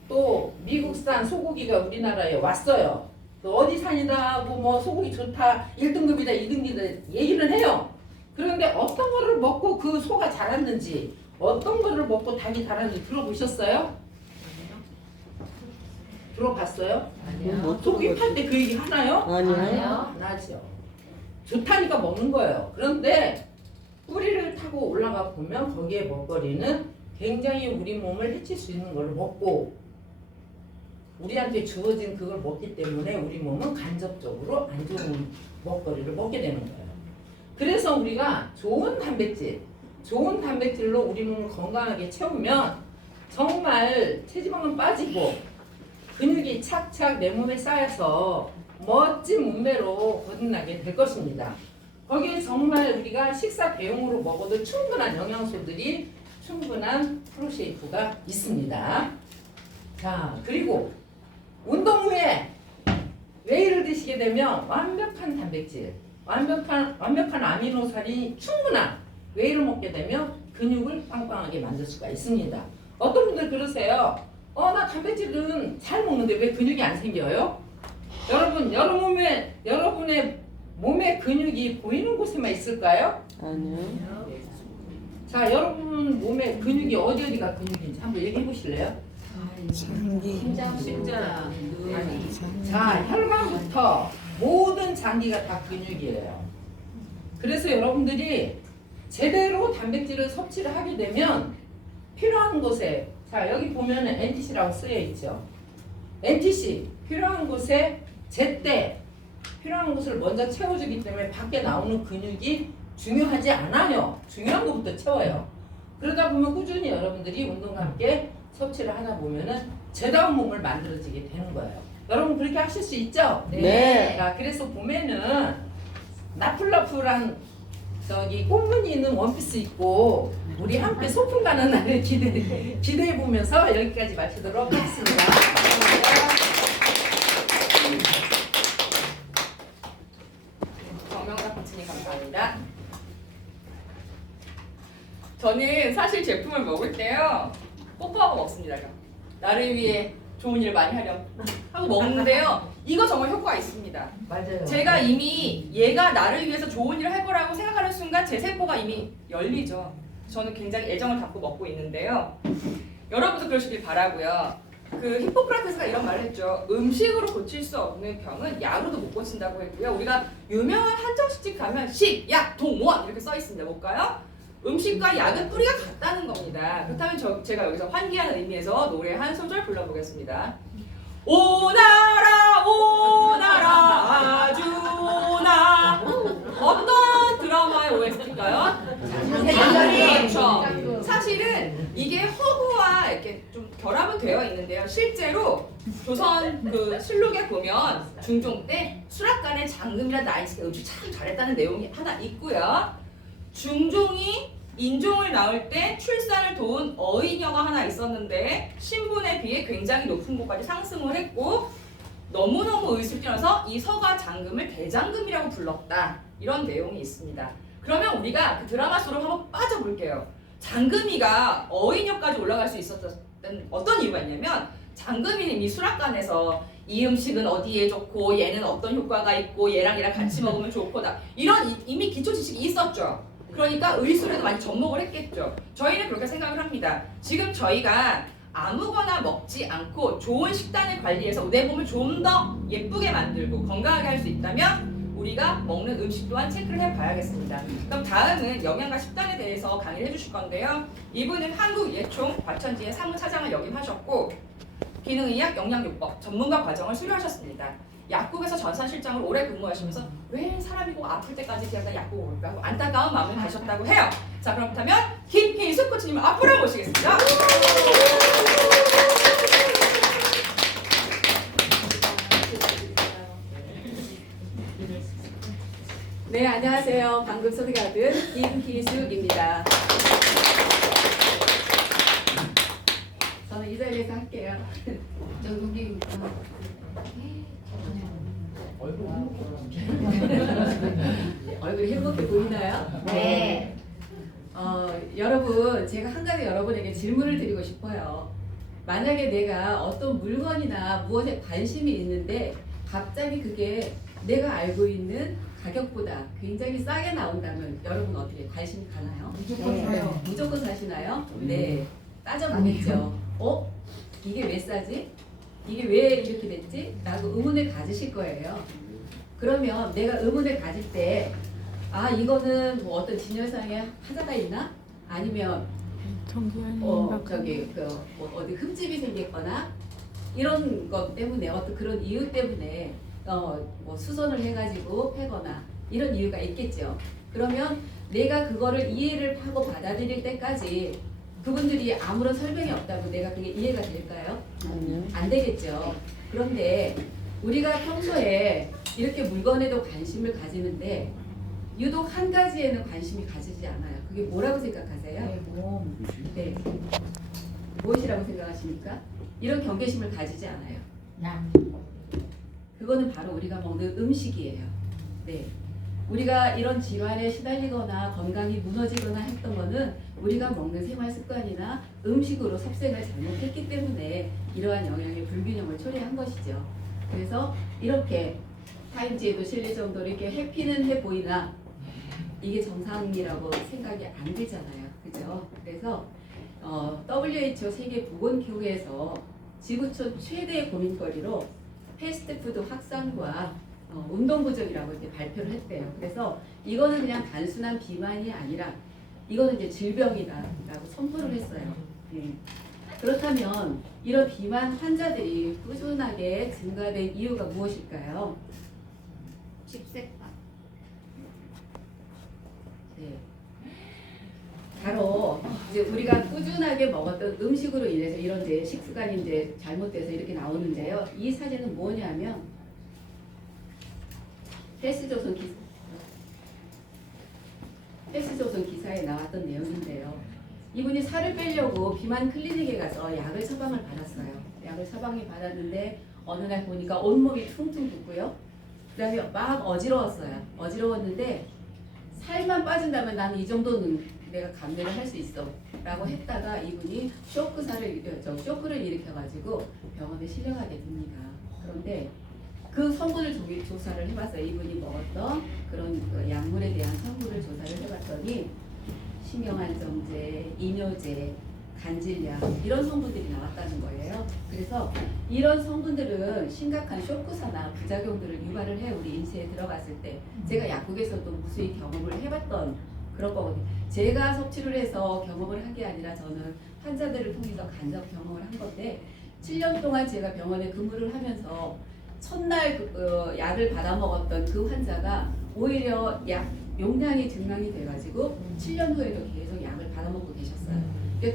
또 미국산 소고기가 우리나라에 왔어요. 또 어디 산이다 하고 뭐 소고기 좋다 1등급이다 2등급이다 얘기는 해요. 그런데 어떤 거를 먹고 그 소가 자랐는지 어떤 거를 먹고 닭이 자랐는지 들어보셨어요? 들어봤어요? 소고기 팔 때 그 얘기 하나요? 아니요. 안 하죠. 좋다니까 먹는 거예요. 그런데 뿌리를 타고 올라가 보면 거기에 먹거리는 굉장히 우리 몸을 해칠 수 있는 걸 먹고 우리한테 주어진 그걸 먹기 때문에 우리 몸은 간접적으로 안 좋은 먹거리를 먹게 되는 거예요. 그래서 우리가 좋은 단백질로 우리 몸을 건강하게 채우면 정말 체지방은 빠지고 근육이 착착 내 몸에 쌓여서 멋진 몸매로 거듭나게 될 것입니다. 거기에 정말 우리가 식사 대용으로 먹어도 충분한 영양소들이 충분한 프로쉐이프가 있습니다. 자, 그리고 운동 후에 웨이를 드시게 되면 완벽한 단백질, 완벽한 아미노산이 충분한 웨이를 먹게 되면 근육을 빵빵하게 만들 수가 있습니다. 어떤 분들 그러세요. 나 단백질은 잘 먹는데 왜 근육이 안 생겨요? 여러분, 여러분의 몸에 근육이 보이는 곳에만 있을까요? 아니요. 자, 여러분 몸에 근육이 어디가 근육인지 한번 얘기해 보실래요? 심장, 자, 혈관부터 모든 장기가 다 근육이에요. 그래서 여러분들이 제대로 단백질을 섭취를 하게 되면 필요한 곳에, 자 여기 보면은 NTC라고 쓰여 있죠. NTC 필요한 곳에 제때 필요한 곳을 먼저 채워주기 때문에 밖에 나오는 근육이 중요하지 않아요. 중요한 것부터 채워요. 그러다 보면 꾸준히 여러분들이 운동과 함께 섭취를 하다 보면은 제다운 몸을 만들어지게 되는 거예요. 여러분 그렇게 하실 수 있죠? 네. 자, 그래서 봄에는 나풀나풀한 저기 꽃무늬 있는 원피스 입고 우리 함께 소풍 가는 날을 기대해 보면서 여기까지 마치도록 하겠습니다. 정명락 코치님 감사합니다. 저는 사실 제품을 먹을 때요 뽀뽀하고 먹습니다. 나를 위해 좋은 일 많이 하렴 하고 먹는데요. 이거 정말 효과가 있습니다. 맞아요. 제가 이미 얘가 나를 위해서 좋은 일을 할 거라고 생각하는 순간 제 세포가 이미 열리죠. 저는 굉장히 애정을 갖고 먹고 있는데요. 여러분도 그러시길 바라고요. 그 히포크라테스가 이런 말을 했죠. 음식으로 고칠 수 없는 병은 약으로도 못 고친다고 했고요. 우리가 유명한 한정식집 가면 식, 약, 동원 이렇게 써 있습니다. 볼까요? 음식과 약은 뿌리가 같다는 겁니다. 그렇다면 제가 여기서 환기하는 의미에서 노래 한 소절 불러보겠습니다. 오나라 오나라 아주나 어떤 드라마의 OST일까요? 그렇죠. 사실은 이게 허구와 이렇게 좀 결합은 되어 있는데요. 실제로 조선 그 실록에 보면 중종 때 수락관의 장금이라는 나인스가 음식 참 잘했다는 내용이 하나 있고요. 중종이 인종을 낳을 때 출산을 도운 어인녀가 하나 있었는데 신분에 비해 굉장히 높은 곳까지 상승을 했고 너무너무 의식을 뛰어서 이 서가 장금을 대장금이라고 불렀다. 이런 내용이 있습니다. 그러면 우리가 그 드라마 속으로 한번 빠져볼게요. 장금이가 어인녀까지 올라갈 수 있었던 어떤 이유가 있냐면 장금이는 이미 수락관에서 이 음식은 어디에 좋고 얘는 어떤 효과가 있고 얘랑 같이 먹으면 좋고 이런 이미 기초 지식이 있었죠. 그러니까 의술에도 많이 접목을 했겠죠. 저희는 그렇게 생각을 합니다. 지금 저희가 아무거나 먹지 않고 좋은 식단을 관리해서 내 몸을 좀 더 예쁘게 만들고 건강하게 할 수 있다면 우리가 먹는 음식 또한 체크를 해봐야겠습니다. 그럼 다음은 영양과 식단에 대해서 강의를 해주실 건데요. 이분은 한국예총 과천지의 사무차장을 역임하셨고 기능의학 영양요법 전문가 과정을 수료하셨습니다. 약국에서 전산실장으로 오래 근무하시면서 왜 사람이 꼭 아플 때까지 기다리다 약국을 올까 하고 안타까운 마음을 가셨다고 해요. 자, 그렇다면 김희수 코치님 앞으로 모시겠습니다. 네, 안녕하세요. 방금 소개가 된 김희숙입니다. 저는 이 자리에서 할게요. 얼굴이 행복해 보이나요? 네. 여러분, 제가 한 가지 여러분에게 질문을 드리고 싶어요. 만약에 내가 어떤 물건이나 무엇에 관심이 있는데 갑자기 그게 내가 알고 있는 가격보다 굉장히 싸게 나온다면 여러분 어떻게 관심 가나요? 무조건 사요. 무조건 사시나요? 네. 따져보겠죠. 이게 왜 싸지? 이게 왜 이렇게 됐지? 라고 의문을 가지실 거예요. 그러면 내가 의문을 가질 때 이거는 뭐 어떤 진열상에 하자가 있나? 아니면 뭐 어디 흠집이 생겼거나 이런 것 때문에 어떤 그런 이유 때문에 뭐 수선을 해가지고 패거나 이런 이유가 있겠죠. 그러면 내가 그거를 이해를 하고 받아들일 때까지 그분들이 아무런 설명이 없다고 내가 그게 이해가 될까요? 아니요. 안 되겠죠. 그런데 우리가 평소에 이렇게 물건에도 관심을 가지는데 유독 한 가지에는 관심이 가지지 않아요. 그게 뭐라고 생각하세요? 네. 무엇이라고 생각하십니까? 이런 경계심을 가지지 않아요. 그거는 바로 우리가 먹는 음식이에요. 네. 우리가 이런 질환에 시달리거나 건강이 무너지거나 했던 거는 우리가 먹는 생활 습관이나 음식으로 섭생을 잘못했기 때문에 이러한 영양의 불균형을 초래한 것이죠. 그래서 이렇게 타임지에도 실릴 정도로 이렇게 해피는 해 보이나 이게 정상이라고 생각이 안 들잖아요. 그죠? 그래서 WHO 세계보건기구에서 지구촌 최대의 고민거리로 패스트푸드 확산과 운동 부족이라고 이제 발표를 했대요. 그래서 이거는 그냥 단순한 비만이 아니라 이거는 이제 질병이다라고 선포를 했어요. 네. 그렇다면 이런 비만 환자들이 꾸준하게 증가된 이유가 무엇일까요? 식색밥. 네. 바로 이제 우리가 꾸준하게 먹었던 음식으로 인해서 이런 이제 식습관이 이제 잘못돼서 이렇게 나오는데요. 이 사진은 뭐냐면 헬스조선 기사에 나왔던 내용인데요. 이분이 살을 빼려고 비만 클리닉에 가서 약을 처방을 받았어요. 약을 처방을 받았는데 어느 날 보니까 온몸이 퉁퉁 붓고요. 그 다음에 막 어지러웠어요. 어지러웠는데 살만 빠진다면 나는 이 정도는 내가 감내를 할 수 있어 라고 했다가 이분이 쇼크를 일으켜가지고 병원에 실려가게 됩니다. 그런데 그 성분을 조사를 해봤어요. 이분이 먹었던 그런 그 약물에 대한 성분을 조사를 해봤더니 신경안정제, 이뇨제, 간질약 이런 성분들이 나왔다는 거예요. 그래서 이런 성분들은 심각한 쇼크사나 부작용들을 유발을 해 우리 인체에 들어갔을 때 제가 약국에서도 무수히 경험을 해봤던 그런 거거든요. 제가 섭취를 해서 경험을 한 게 아니라 저는 환자들을 통해서 간접 경험을 한 건데 7년 동안 제가 병원에 근무를 하면서 첫날 약을 받아 먹었던 그 환자가 오히려 약 용량이 증량이 돼가지고 7년 후에도 계속 약을 받아 먹고 계셨어요.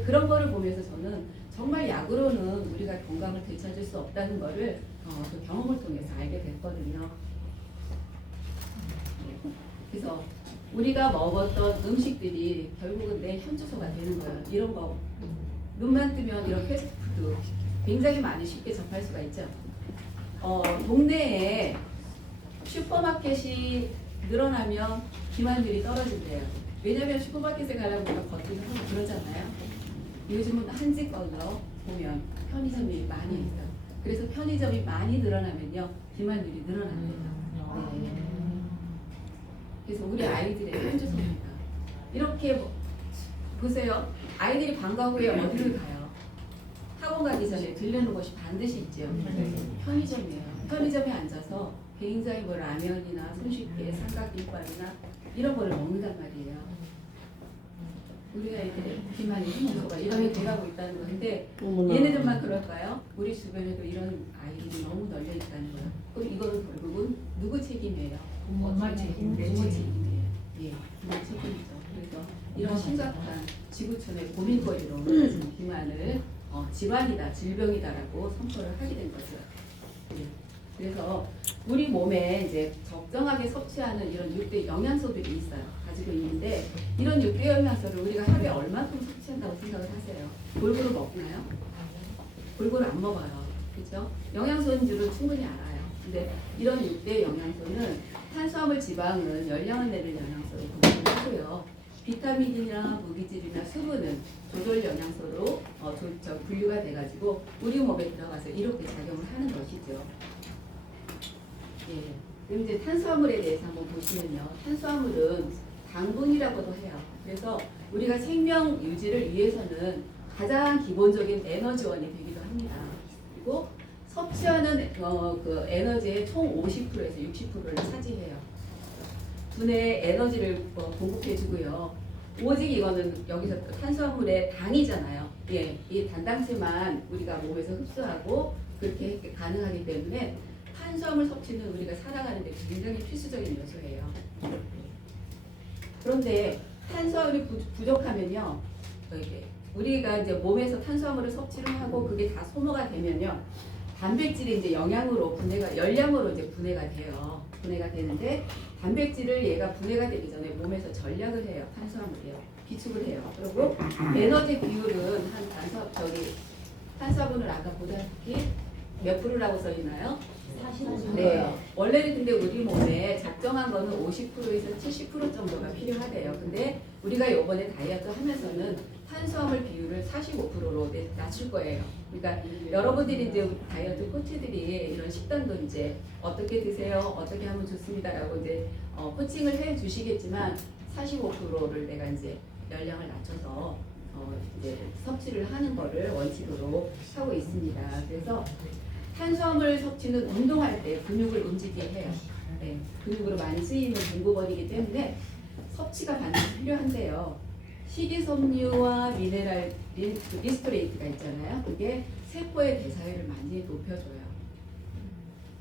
그런 거를 보면서 저는 정말 약으로는 우리가 건강을 되찾을 수 없다는 거를 그 경험을 통해서 알게 됐거든요. 그래서 우리가 먹었던 음식들이 결국은 내 현주소가 되는 거예요. 이런 거 눈만 뜨면 이런 패스트푸드 굉장히 많이 쉽게 접할 수가 있죠. 동네에 슈퍼마켓이 늘어나면 비만율이 떨어진대요. 왜냐면 슈퍼마켓에 가려고 우리가 걷기도 하고 그러잖아요. 요즘은 한지걸로 보면 편의점이 많이 있어요. 그래서 편의점이 많이 늘어나면요 비만율이 늘어난대요. 네. 그래서 우리 아이들의 현주소입니다. 이렇게 보세요. 아이들이 방과 후에 어디를 가요? 학원 가기 전에 들르는 곳이 반드시 있죠. 편의점이에요. 편의점에 앉아서 굉장히 뭐 라면이나 손쉽게 삼각김밥이나 이런 거를 먹는단 말이에요. 우리가 이렇게 비만이 현주소가 이렇게 돼가고 있다는 건데 얘네들만 그럴까요? 우리 주변에도 이런 아이들이 너무 널려 있다는 거예요. 그럼 이거는 결국은 누구 책임이에요? 엄마 책임이에요. 부모 책임이에요. 예, 부모 책임이죠. 그래서 이런 심각한 지구촌의 고민거리로 지금 비만을 질환이다, 질병이다라고 선포를 하게 된 거죠. 예. 그래서 우리 몸에 이제 적정하게 섭취하는 이런 6대 영양소들이 있어요. 가지고 있는데 이런 6대 영양소를 우리가 하루에 얼마큼 섭취한다고 생각을 하세요? 골고루 먹나요? 골고루 안 먹어요. 그렇죠? 영양소인 줄은 충분히 알아요. 근데 이런 6대 영양소는 탄수화물, 지방은 열량을 내는 영양소로 분류를 하고요. 비타민이나 무기질이나 수분은 조절 영양소로 분류가 돼가지고 우리 몸에 들어가서 이렇게 작용을 하는 것이죠. 예. 그럼 이제 탄수화물에 대해서 한번 보시면요. 탄수화물은 당분이라고도 해요. 그래서 우리가 생명 유지를 위해서는 가장 기본적인 에너지원이 되기도 합니다. 그리고 섭취하는 그 에너지의 총 50%에서 60%를 차지해요. 두뇌에 에너지를 공급해주고요. 오직 이거는 여기서 또 탄수화물의 당이잖아요. 예, 이 단당체만 우리가 몸에서 흡수하고 그렇게 가능하기 때문에 탄수화물 섭취는 우리가 살아가는 데 굉장히 필수적인 요소예요. 그런데 탄수화물이 부족하면요, 이게 우리가 이제 몸에서 탄수화물을 섭취를 하고 그게 다 소모가 되면요, 단백질이 이제 영양으로 열량으로 이제 분해가 돼요. 분해가 되는데 단백질을 얘가 분해가 되기 전에 몸에서 전략을 해요. 탄수화물이요. 비축을 해요. 그리고 에너지 비율은 탄수화물은 아까 보다시피 몇 프로라고 써 있나요? 40%. 네. 원래는 근데 우리 몸에 적정한 거는 50%에서 70% 정도가 필요하대요. 근데 우리가 요번에 다이어트 하면서는 탄수화물 비율을 45%로 낮출 거예요. 그러니까 여러분들이 이제 다이어트 코치들이 이런 식단도 이제 어떻게 드세요? 어떻게 하면 좋습니다라고 이제 코칭을 해 주시겠지만 45%를 내가 이제 열량을 낮춰서 이제 섭취를 하는 거를 원칙으로 하고 있습니다. 그래서 탄수화물 섭취는 운동할 때 근육을 움직이게 해요. 네, 근육으로 많이 쓰이는 공급원이기 때문에 섭취가 반드시 필요한데요. 식이섬유와 미네랄 리스토레이트가 있잖아요. 그게 세포의 대사율을 많이 높여줘요.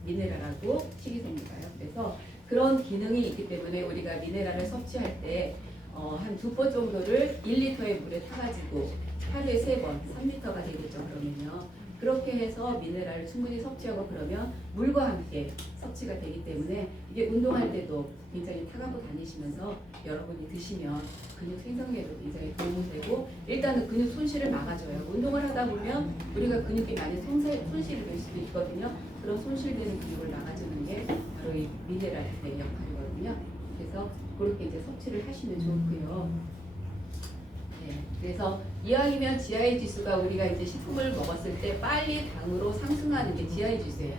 미네랄하고 식이섬유가요. 그래서 그런 기능이 있기 때문에 우리가 미네랄을 섭취할 때 한 2포 정도를 1리터의 물에 타가지고 하루에 3번, 3리터가 되겠죠. 그러면요. 그렇게 해서 미네랄을 충분히 섭취하고 그러면 물과 함께 섭취가 되기 때문에 이게 운동할 때도 굉장히 타가고 다니시면서 여러분이 드시면 근육 생성에도 굉장히 도움이 되고 일단은 근육 손실을 막아줘요. 운동을 하다 보면 우리가 근육이 많이 손실이 될 수도 있거든요. 그런 손실되는 근육을 막아주는 게 바로 이 미네랄의 역할이거든요. 그래서 그렇게 이제 섭취를 하시면 좋고요. 네, 그래서 이왕이면 GI 지수가 우리가 이제 식품을 먹었을 때 빨리 당으로 상승하는 게 GI 지수예요.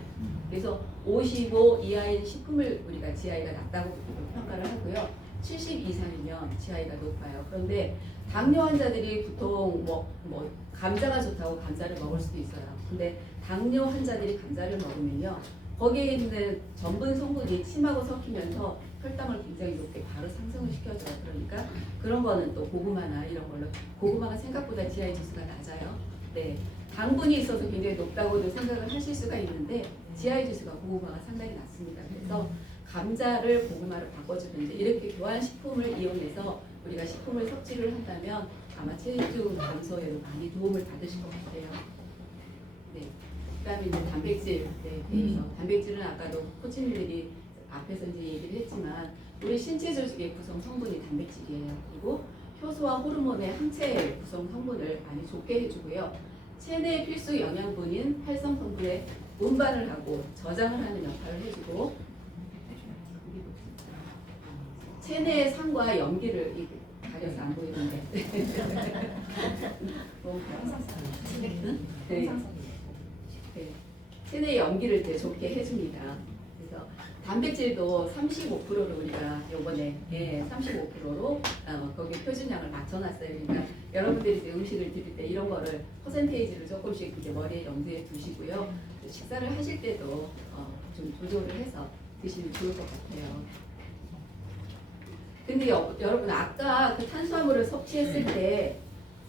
그래서 55 이하의 식품을 우리가 GI가 낮다고 평가를 하고요. 70 이상이면 GI가 높아요. 그런데 당뇨 환자들이 보통 뭐 감자가 좋다고 감자를 먹을 수도 있어요. 근데 당뇨 환자들이 감자를 먹으면요, 거기에 있는 전분 성분이 침하고 섞이면서 혈당을 굉장히 높게 바로 상승을 시켜줘요. 그러니까 그런 거는 또 고구마나 이런 걸로, 고구마가 생각보다 GI 지수가 낮아요. 네, 당분이 있어서 굉장히 높다고도 생각을 하실 수가 있는데 GI 지수가 고구마가 상당히 낮습니다. 그래서 감자를 고구마로 바꿔주는데 이렇게 교환 식품을 이용해서 우리가 식품을 섭취를 한다면 아마 체중 감소에도 많이 도움을 받으실 것 같아요. 네. 그다음에 이제 단백질, 대해서 단백질은 아까도 코치님들이 앞에서 이제 얘기를 했지만 우리 신체 조직의 구성 성분이 단백질이에요. 그리고 효소와 호르몬의 항체 구성 성분을 많이 좋게 해주고요. 체내 필수 영양분인 활성 성분의 운반을 하고 저장을 하는 역할을 해주고 체내의 상과 염기를 가려서 안 보이는데 네. 체내 염기를 이제 좋게 해줍니다. 그래서 단백질도 35%를 우리가 요번에 35%로 거기 표준량을 맞춰놨어요. 그러니까 여러분들이 이제 음식을 드실 때 이런 거를 퍼센테이지를 조금씩 이제 머리에 염두에 두시고요. 식사를 하실 때도 좀 조절을 해서 드시면 좋을 것 같아요. 근데 여러분 아까 그 탄수화물을 섭취했을 때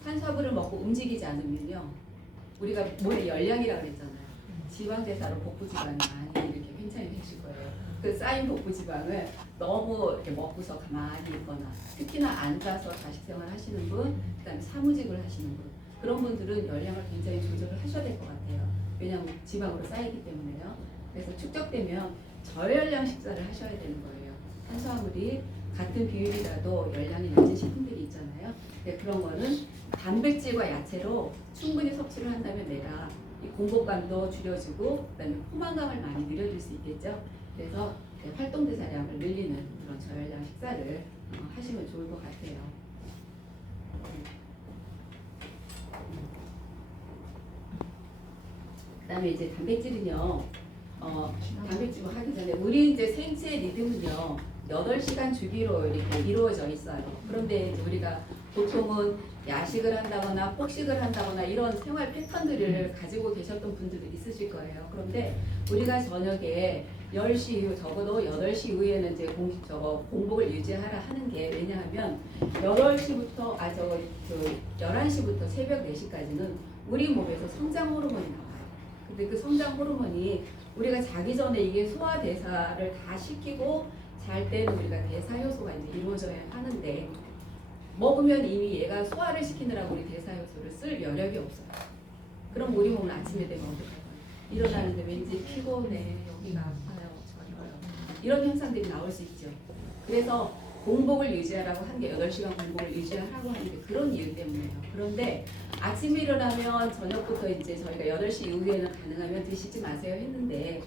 탄수화물을 먹고 움직이지 않으면요, 우리가 몸에 열량이라고 그랬잖아요. 지방대사로 복부지방이 많이 이렇게 팽창이 되실 거예요. 그 쌓인 복부지방을 너무 이렇게 먹고서 가만히 있거나 특히나 앉아서 자식생활 하시는 분, 그다음에 사무직을 하시는 분, 그런 분들은 열량을 굉장히 조절을 하셔야 될 것 같아요. 왜냐하면 지방으로 쌓이기 때문에요. 그래서 축적되면 저열량 식사를 하셔야 되는 거예요. 탄수화물이 같은 비율이라도 열량이 낮은 식품들이 있잖아요. 그런 거는 단백질과 야채로 충분히 섭취를 한다면 내가 이 공복감도 줄여주고 그다음에 포만감을 많이 늘려줄 수 있겠죠. 그래서 활동대사량을 늘리는 그런 저열량 식사를 하시면 좋을 것 같아요. 그다음에 이제 단백질은요, 단백질 하기 전에 우리 이제 생체 리듬은요 8시간 주기로 이렇게 이루어져 있어요. 그런데 이제 우리가 보통은 야식을 한다거나 폭식을 한다거나 이런 생활 패턴들을 가지고 계셨던 분들도 있으실 거예요. 그런데 우리가 저녁에 10시 이후 적어도 8시 이후에는 이제 공복을 유지하라 하는 게 왜냐하면 8시부터 11시부터 새벽 4시까지는 우리 몸에서 성장 호르몬이 나와요. 근데 그 성장 호르몬이 우리가 자기 전에 이게 소화 대사를 다 시키고 잘 때는 우리가 대사 효소가 이제 이루어져야 하는데 먹으면 이미 얘가 소화를 시키느라고 우리 대사 효소를 쓸 여력이 없어요. 그럼 우리 몸은 아침에 되면 어떡해요? 일어나는데 왠지 피곤해, 여기가 아파요, 저려요. 이런 현상들이 나올 수 있죠. 그래서 공복을 유지하라고 한 게 8시간 공복을 유지하라고 하는 게 그런 이유 때문이에요. 그런데 아침에 일어나면 저녁부터 이제 저희가 8시 이후에는 가능하면 드시지 마세요 했는데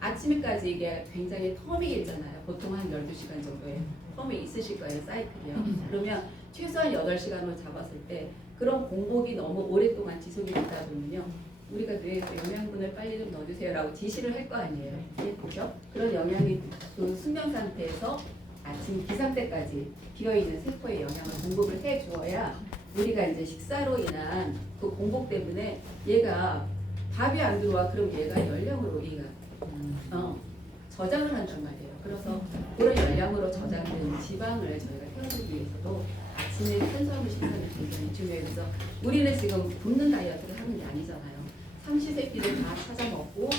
아침에까지 이게 굉장히 텀이 길잖아요. 보통 한 12시간 정도의 텀이 있으실 거예요, 사이클이요. 그러면 최소한 8시간을 잡았을 때 그런 공복이 너무 오랫동안 지속이 되다 보면요. 우리가 뇌에서 영양분을 빨리 좀 넣어주세요라고 지시를 할 거 아니에요. 그렇죠? 그런 영양이 그 수면 상태에서 아침 기상 때까지 비어있는 세포에 영양을 공급을 해주어야 우리가 이제 식사로 인한 그 공복 때문에 얘가 밥이 안 들어와. 그럼 얘가 열량으로 얘가 저장을 한단 말이에요. 그래서 그런 열량으로 저장된 지방을 저희가 태워주기 위해서도 아침에 탄수화물 식사는 굉장히 중요해요. 그래서 우리는 지금 굶는 다이어트를 하는 게 아니잖아요. 삼시세끼를 다 찾아 먹고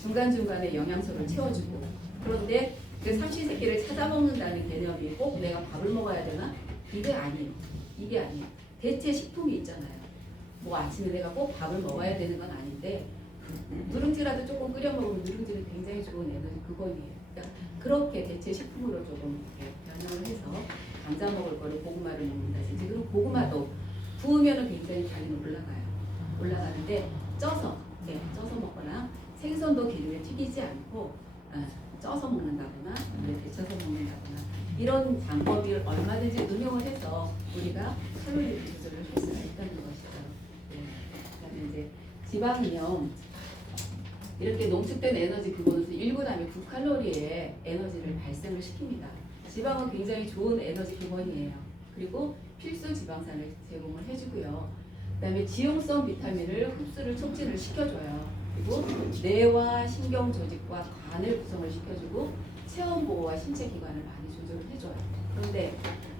중간중간에 영양소를 채워주고 그런데 그 삼시세끼를 찾아 먹는다는 개념이 꼭 내가 밥을 먹어야 되나? 이게 아니에요. 이게 아니에요. 대체 식품이 있잖아요. 뭐 아침에 내가 꼭 밥을 먹어야 되는 건 아닌데 누룽지라도 조금 끓여 먹으면 누룽지는 굉장히 좋은 에너지 그건이에요. 그러니까 그렇게 대체 식품으로 조금 이렇게 변형을 해서 감자 먹을 거를 고구마를 먹는다든지 그리고 고구마도 구우면은 굉장히 당연히 올라가는데 쪄서 먹거나 생선도 기름에 튀기지 않고 쪄서 먹는다거나 데쳐서 먹는다거나 이런 방법을 얼마든지 응용을 해서 우리가 칼로리 조절을 할 수가 있다는 것이죠. 그다음에 이제 지방이요. 이렇게 농축된 에너지 그거는 1g에 9칼로리의 에너지를 발생을 시킵니다. 지방은 굉장히 좋은 에너지 기본이에요. 그리고 필수 지방산을 제공을 해주고요. 그다음에 지용성 비타민을 흡수를 촉진을 시켜줘요. 그리고 뇌와 신경 조직과 간을 구성을 시켜주고 체온 보호와 신체 기관을 많이 조절을 해줘요. 그런데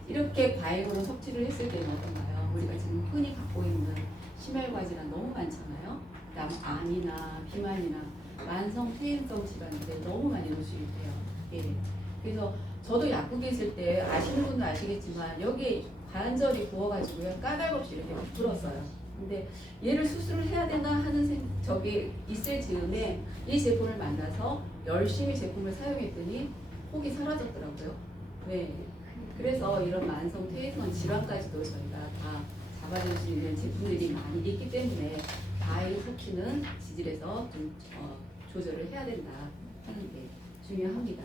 이렇게 과잉으로 섭취를 했을 때는 어떤가요? 우리가 지금 흔히 갖고 있는 심혈관질환 너무 많잖아요. 그다음 암이나 비만이나 만성 폐행성 질환들이 너무 많이 노출이 돼요. 예. 그래서 저도 약국에 있을 때 아시는 분도 아시겠지만 여기 관절이 부어가지고요 까닭없이 이렇게 부풀었어요. 근데 얘를 수술을 해야 되나 하는 적이 있을 즈음에 이 제품을 만나서 열심히 제품을 사용했더니 혹이 사라졌더라고요. 네. 그래서 이런 만성 퇴행성 질환까지도 저희가 다 잡아줄 수 있는 제품들이 많이 있기 때문에 나의 섭취는 지질에서 좀 조절을 해야 된다 하는 게 중요합니다.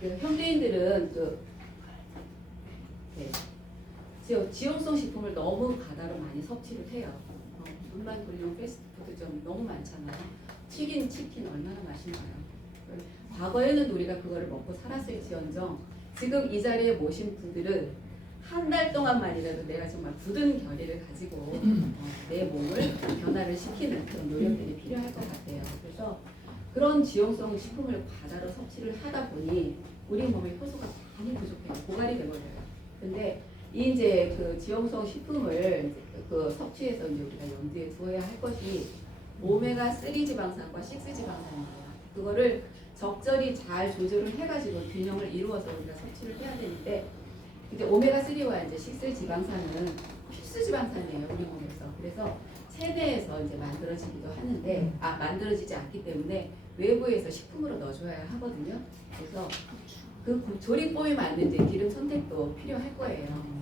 그래서 현대인들은 지용성 식품을 너무 과다로 많이 섭취를 해요. 물만 굴용 패스트푸드점 너무 많잖아요. 튀긴 치킨 얼마나 맛있나요? 과거에는 우리가 그거를 먹고 살았을지언정 지금 이 자리에 모신 분들은 한 달 동안만이라도 내가 정말 굳은 결의를 가지고 내 몸을 변화를 시키는 그런 노력들이 필요할 것 같아요. 그래서 그런 지용성 식품을 과다로 섭취를 하다 보니 우리 몸의 효소가 많이 부족해요. 고갈이 돼버려요. 근데 이제 그 지용성 식품을 그 섭취해서 이제 우리가 염두에 두어야 할 것이 오메가3 지방산과 6 지방산이에요. 그거를 적절히 잘 조절을 해가지고 균형을 이루어서 우리가 섭취를 해야 되는데 이제 오메가3와 이제 6 지방산은 필수 지방산이에요, 우리 몸에서. 그래서 체내에서 이제 만들어지기도 하는데 만들어지지 않기 때문에 외부에서 식품으로 넣어줘야 하거든요. 그래서 그 조리법에 맞는 이제 기름 선택도 필요할 거예요.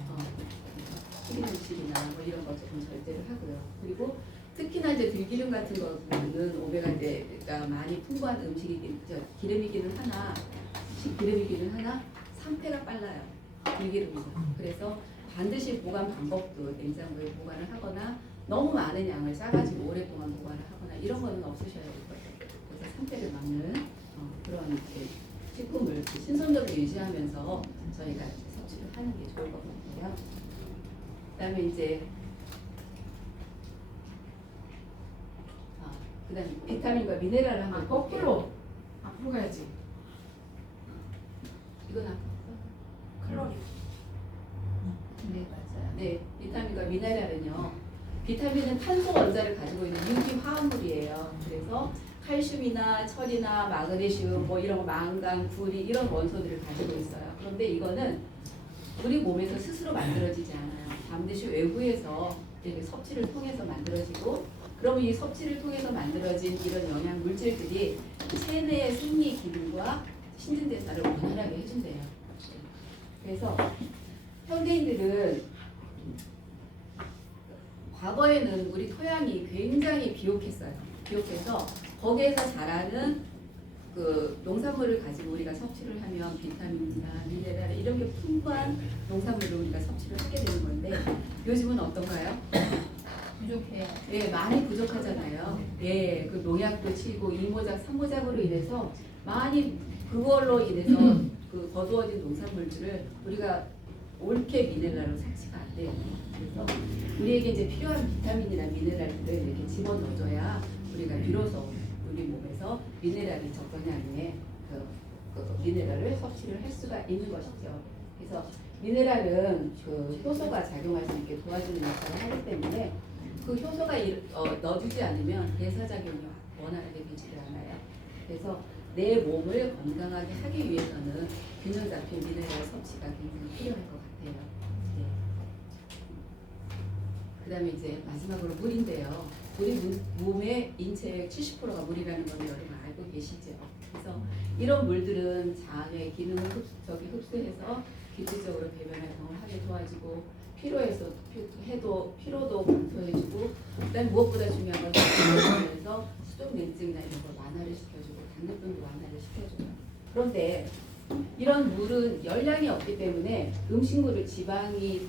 튀긴 음식이나 뭐 이런 거 조금 절제를 하고요. 그리고 특히나 이제 들기름 같은 거는 오메가가 많이 풍부한 기름이기는 하나 산패가 빨라요. 들기름이죠. 그래서 반드시 보관 방법도 냉장고에 보관을 하거나 너무 많은 양을 싸가지고 오랫동안 보관을 하거나 이런 거는 없으셔야 될 거예요. 그래서 산패를 막는 그런 식품을 신선도를 유지하면서 저희가 섭취를 하는 게 좋을 것 같아요. 그다음에 이제 그다음에 비타민과 미네랄을 한번 거꾸로 앞으로 가야지. 이건 아까 칼로리. 네, 맞아요. 네, 비타민과 미네랄은요. 비타민은 탄소 원자를 가지고 있는 유기 화합물이에요. 그래서 칼슘이나 철이나 마그네슘, 뭐 이런 거, 망간, 구리 이런 원소들을 가지고 있어요. 그런데 이거는 우리 몸에서 스스로 만들어지지 않아요. 반드시 외부에서 이렇게 섭취를 통해서 만들어지고, 그러면 이 섭취를 통해서 만들어진 이런 영양 물질들이 체내의 생리 기능과 신진대사를 원활하게 해준대요. 그래서 현대인들은 과거에는 우리 토양이 굉장히 비옥했어요. 비옥해서 거기에서 자라는 그 농산물을 가지고 우리가 섭취를 하면 비타민이나 미네랄 이런 게 풍부한 농산물을 우리가 섭취를 하게 되는 건데 요즘은 어떤가요? 부족해요. 예, 많이 부족하잖아요. 예, 그 농약도 치고 이모작, 삼모작으로 인해서 많이 그걸로 인해서 그 거두어진 농산물들을 우리가 옳게 미네랄로 섭취가 안 돼요. 그래서 우리에게 이제 필요한 비타민이나 미네랄들을 이렇게 집어넣어줘야 우리가 비로소 우리 몸에서 미네랄이 적정량의 그 미네랄을 섭취를 할 수가 있는 것이죠. 그래서 미네랄은 그 효소가 작용할 수 있게 도와주는 역할을 하기 때문에 그 효소가 넣어주지 않으면 대사작용이 원활하게 되지를 않아요. 그래서 내 몸을 건강하게 하기 위해서는 균형 잡힌 미네랄 섭취가 굉장히 필요할 것 같아요. 네. 그 다음에 이제 마지막으로 물인데요. 우리 몸의 인체의 70%가 물이라는 걸 여러분 알고 계시죠? 그래서 이런 물들은 장의 기능을 흡수해서 기초적으로 배변 활동을 하게 도와주고 피로도 감소해주고 그다음에 무엇보다 중요한 건 피로에서 수족 냉증이나 이런 걸 완화를 시켜주고 당뇨병도 완화를 시켜줘요. 그런데 이런 물은 열량이 없기 때문에 음식물이 지방으로 이렇게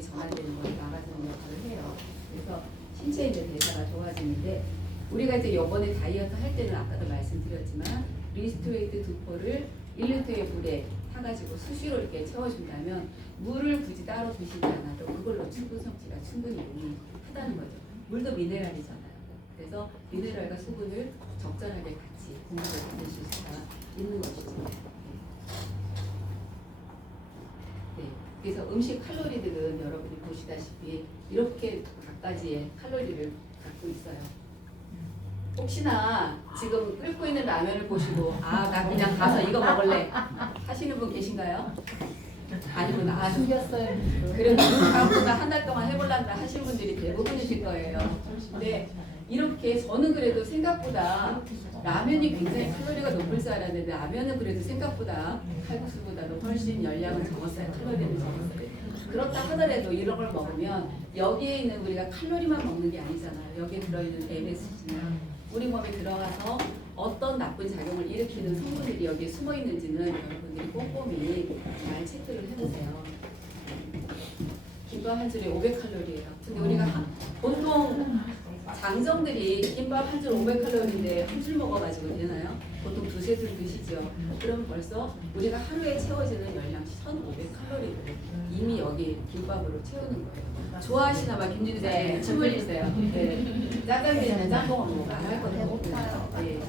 전환되는 걸 막아주는 역할을 해요. 그래서 신체 이제 대사가 좋아지는데 우리가 이제 이번에 다이어트 할 때는 아까도 말씀드렸지만 리스트웨이트 2포를 1리터의 물에 타가지고 수시로 이렇게 채워준다면 물을 굳이 따로 드시지 않아도 그걸로 충분 섭취가 충분히 하다는 거죠. 물도 미네랄이잖아요. 그래서 미네랄과 수분을 적절하게 같이 공급을 받으실 수가 있는 것이죠. 네. 그래서 음식 칼로리들은 여러분이 보시다시피 이렇게 각가지의 칼로리를 갖고 있어요. 혹시나 지금 끓고 있는 라면을 보시고 나 그냥 가서 이거 먹을래 하시는 분 계신가요? 아니구나. 숨겼어요. 그래도 다음부터 한 달 동안 해볼란다 하시는 분들이 대부분이실 거예요. 근데 이렇게 저는 그래도 생각보다 라면이 굉장히 칼로리가 높을 줄 알았는데 라면은 그래도 생각보다 칼국수보다도 훨씬 열량은 적었어요. 칼로리는 적었어요. 그렇다 하더라도 이런 걸 먹으면 여기에 있는 우리가 칼로리만 먹는 게 아니잖아요. 여기에 들어있는 MSG나 우리 몸에 들어가서 어떤 나쁜 작용을 일으키는 성분들이 여기에 숨어 있는지는 여러분들이 꼼꼼히 잘 체크를 해보세요. 김밥 한 줄에 500칼로리예요. 근데 우리가 보통 장정들이 김밥 한 줄 500칼로리인데 한 줄 먹어가지고 되나요? 보통 두세 줄 드시죠. 그럼 벌써 우리가 하루에 채워지는 열량 1,500칼로리를 이미 여기 김밥으로 채우는 거예요. 좋아하시나 봐, 김진희 선생님. 침 흘리세요. 네. 짜장면이나 짬뽕은 뭐 말할 것도 없고요. 예.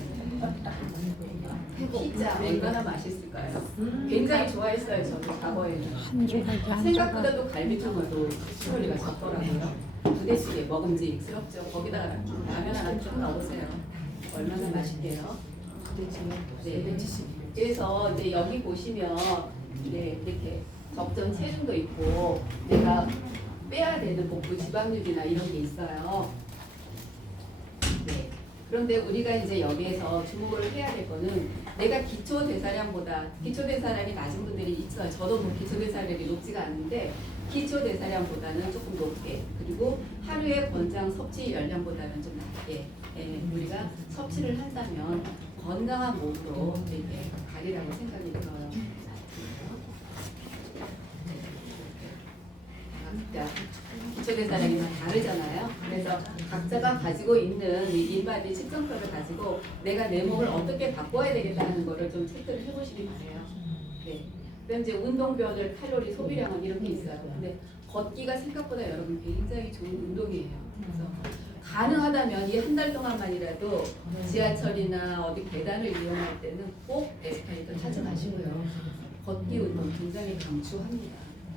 피자 얼마나 맛있을까요? 굉장히 좋아했어요, 저도 과거에는. 생각보다도 갈비탕어도 칼로리가 적더라고요. 부대찌개 먹음직스럽죠. 거기다가 라면 하나 쭉 넣으세요. 얼마나 맛있게요. 네. 그래서 이제 여기 보시면 이렇게 적정 체중도 있고 내가 빼야 되는 복부 지방률이나 이런 게 있어요. 네. 그런데 우리가 이제 여기에서 주목을 해야 될 거는 내가 기초대사량이 낮은 분들이 있어요. 저도 뭐 기초대사량이 높지가 않은데 기초대사량보다는 조금 높게 그리고 하루에 권장 섭취 열량보다는 좀 낮게 우리가 섭취를 한다면 건강한 몸으로 이렇게 가리라고 생각이 들어요. 각자 기초대사량이 다 다르잖아요. 그래서 각자가 가지고 있는 이 일반의 측정표를 가지고 내가 내 몸을 어떻게 바꿔야 되겠다는 거를 좀 체크를 해보시기 바래요. 네. 그다음 이제 운동별 칼로리 소비량은 이렇게 있어요. 근데 걷기가 생각보다 여러분 굉장히 좋은 운동이에요. 그래서 가능하다면 이 한 달 동안만이라도 지하철이나 어디 계단을 이용할 때는 꼭 에스컬레이터 타지 마시고요. 걷기 운동 굉장히 강추합니다.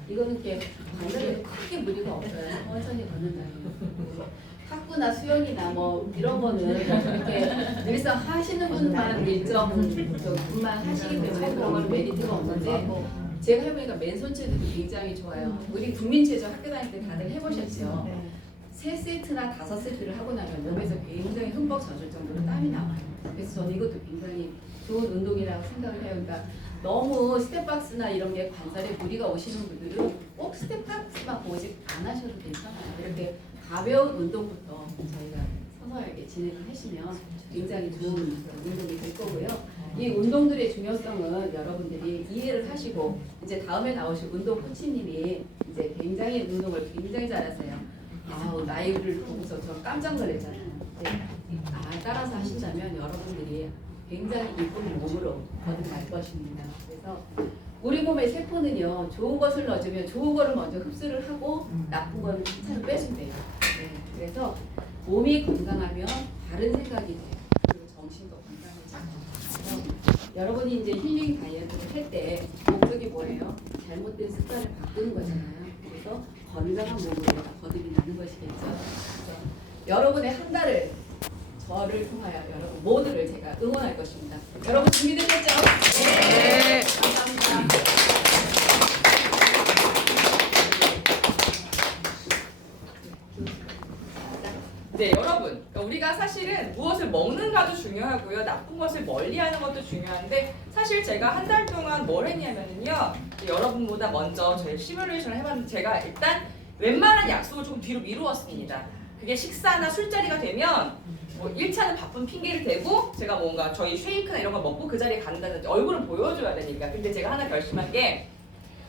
이거는 이렇게 관절에도 크게 무리가 없어요. 천천히 걷는다면. 탁구나 수영이나 뭐 이런 거는 이렇게 늘상 하시는 분만 일정 분만 하시기 때문에 그런 건 메리트가 없는데 제가 해보니까 맨손 체조도 굉장히 좋아요. 우리 국민체조 학교 다닐 때 다들 해보셨죠? 3세트나 5세트를 하고 나면 몸에서 굉장히 흠뻑 젖을 정도로 땀이 나와요. 그래서 저는 이것도 굉장히 좋은 운동이라고 생각을 해요. 그러니까 너무 스텝박스나 이런 게 관절에 무리가 오시는 분들은 꼭 스텝박스만 오직 안 하셔도 괜찮아요. 이렇게 가벼운 운동부터 저희가 서서하게 진행을 하시면 굉장히 좋은 운동이 될 거고요. 이 운동들의 중요성은 여러분들이 이해를 하시고 이제 다음에 나오실 운동 코치님이 이제 굉장히 운동을 굉장히 잘하세요. 아우 나이를 보고서 저 깜짝 놀랐잖아요. 네. 따라서 하신다면 여러분들이 굉장히 이쁜 몸으로 거듭날 것입니다. 그래서 우리 몸의 세포는요 좋은 것을 넣어주면 좋은 거를 먼저 흡수를 하고 나쁜 거는 차로 빼준대요. 네. 그래서 몸이 건강하면 바른 생각이 돼요. 그리고 정신도 건강해지고. 여러분이 이제 힐링 다이어트를 할 때 목적이 뭐예요? 잘못된 습관을 바꾸는 거잖아요. 그래서 건강한 몸으로 거듭이 나는 것이겠죠. 그래서 여러분의 한 달을 저를 통하여 여러분 모두를 제가 응원할 것입니다. 여러분 준비되셨죠? 네. 감사합니다. 네, 여러분. 우리가 사실은 무엇을 먹는가도 중요하고요. 나쁜 것을 멀리하는 것도 중요한데 사실 제가 한 달 동안 뭘 했냐면요. 여러분보다 먼저 저희 시뮬레이션을 해봤는데 제가 일단 웬만한 약속을 좀 뒤로 미루었습니다. 그게 식사나 술자리가 되면 뭐 1차는 바쁜 핑계를 대고 제가 뭔가 저희 쉐이크나 이런 걸 먹고 그 자리에 간다든지 얼굴을 보여줘야 되니까. 근데 제가 하나 결심한 게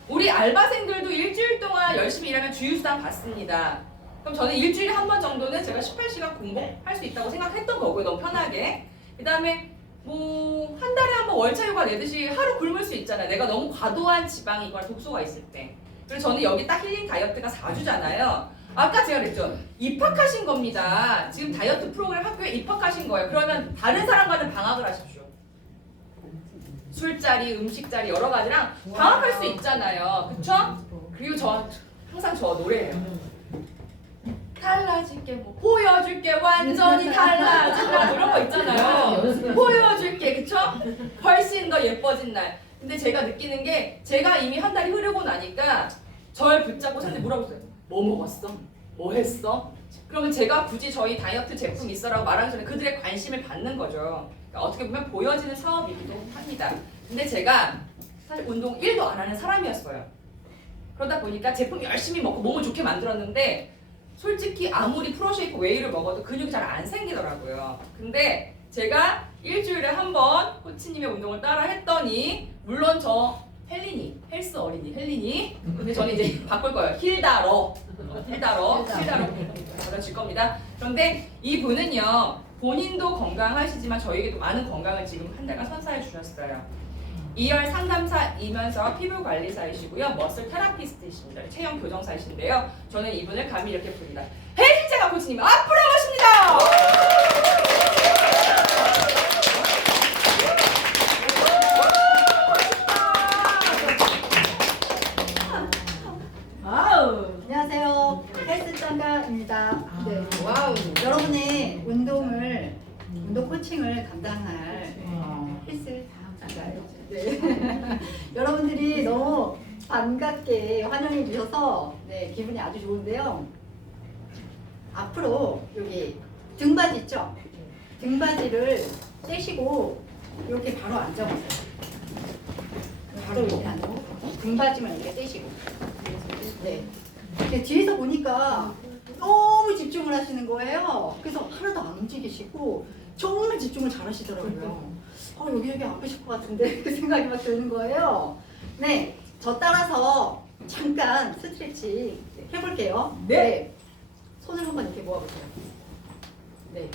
우리 알바생들도 일주일 동안 열심히 일하면 주휴수당 받습니다. 그럼 저는 일주일에 한 번 정도는 제가 18시간 공부할 수 있다고 생각했던 거고요. 너무 편하게. 그 다음에 뭐 한 달에 한 번 월차휴가 내듯이 하루 굶을 수 있잖아요. 내가 너무 과도한 지방이거나 독소가 있을 때. 그래서 저는 여기 딱 힐링 다이어트가 4주잖아요. 아까 제가 그랬죠. 입학하신 겁니다. 지금 다이어트 프로그램 학교에 입학하신 거예요. 그러면 다른 사람과는 방학을 하십시오. 술자리, 음식자리 여러 가지랑 방학할 수 있잖아요. 그쵸? 그리고 저 항상 저 노래예요. 달라질게 뭐 보여줄게 완전히 달라진다 이런 거 있잖아요. 보여줄게 그쵸? 훨씬 더 예뻐진 날. 근데 제가 느끼는 게 제가 이미 한 달이 흐르고 나니까 절 붙잡고 사람들이 물어보세요. 뭐 먹었어? 뭐 했어? 그러면 제가 굳이 저희 다이어트 제품 있어라고 말하기 전에 그들의 관심을 받는 거죠. 그러니까 어떻게 보면 보여지는 사업이기도 합니다. 근데 제가 사실 운동 1도 안 하는 사람이었어요. 그러다 보니까 제품 열심히 먹고 몸을 좋게 만들었는데 솔직히 아무리 프로쉐이크 웨이를 먹어도 근육이 잘 안 생기더라고요. 근데 제가 일주일에 한 번 코치님의 운동을 따라 했더니 물론 저 헬스 어린이 헬린이 근데 저는 이제 바꿀 거예요. 힐다러 받아줄 겁니다. 그런데 이분은요 본인도 건강하시지만 저에게도 많은 건강을 지금 한 달간 선사해 주셨어요. 2열 상담사이면서 피부관리사이시고요. 머슬 테라피스트이십니다. 체형 교정사이신데요. 저는 이분을 감히 이렇게 부릅니다. 혜진재가 코치님 앞으로 모십니다. 안녕하세요. 헬스장가입니다. 네. 와우. 여러분의 운동 코칭을 담당할 헬스 장가요. 네. 여러분들이 너무 반갑게 환영해 주셔서 네, 기분이 아주 좋은데요. 앞으로 여기 등받이 있죠? 등받이를 떼시고 이렇게 바로 앉아보세요. 바로 이렇게 앉고 등받이만 이렇게 떼시고 네. 이렇게 뒤에서 보니까 너무 집중을 하시는 거예요. 그래서 하나도 안 움직이시고 정말 집중을 잘 하시더라고요. 여기 아프실 것 같은데 그 생각이 막 드는 거예요. 네, 저 따라서 잠깐 스트레칭 해볼게요. 네. 손을 한번 이렇게 모아보세요. 네.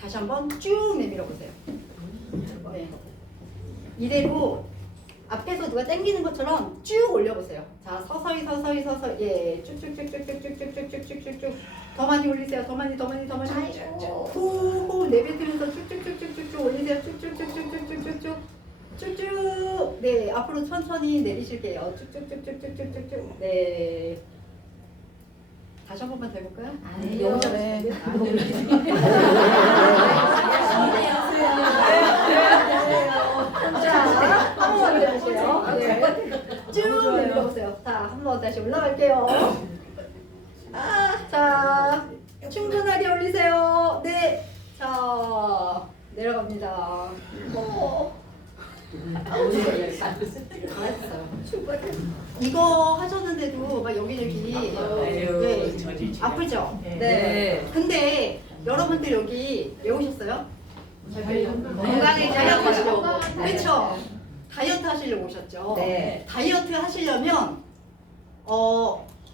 다시 한번 쭉 내밀어 보세요. 네. 이대로 앞에서 누가 당기는 것처럼 쭉 올려보세요. 자, 서서히 예, 쭉쭉쭉쭉쭉쭉쭉쭉쭉쭉쭉 더 많이 올리세요. 더 많이 후후 내뱉으면서 쭉쭉쭉쭉쭉쭉 올리세요. 쭉쭉쭉쭉쭉쭉쭉쭉 쭉쭉. 네, 앞으로 천천히 내리실게요. 쭉쭉쭉쭉쭉쭉쭉. 네. 다시 한 번만 더 해볼까요? 아니요. 네. 자, 한 번 올려주세요. 네. 쭉 올려보세요. 자, 한 번 다시 올라갈게요. 자, 충분하게 올리세요. 네. 자, 내려갑니다. 이거 하셨는데도 막 여기저기 네, 아프죠? 네. 근데 여러분들 여기 왜 오셨어요? 건강해져야 하시려고. 그렇죠? 다이어트 하시려고 오셨죠? 네. 다이어트 하시려면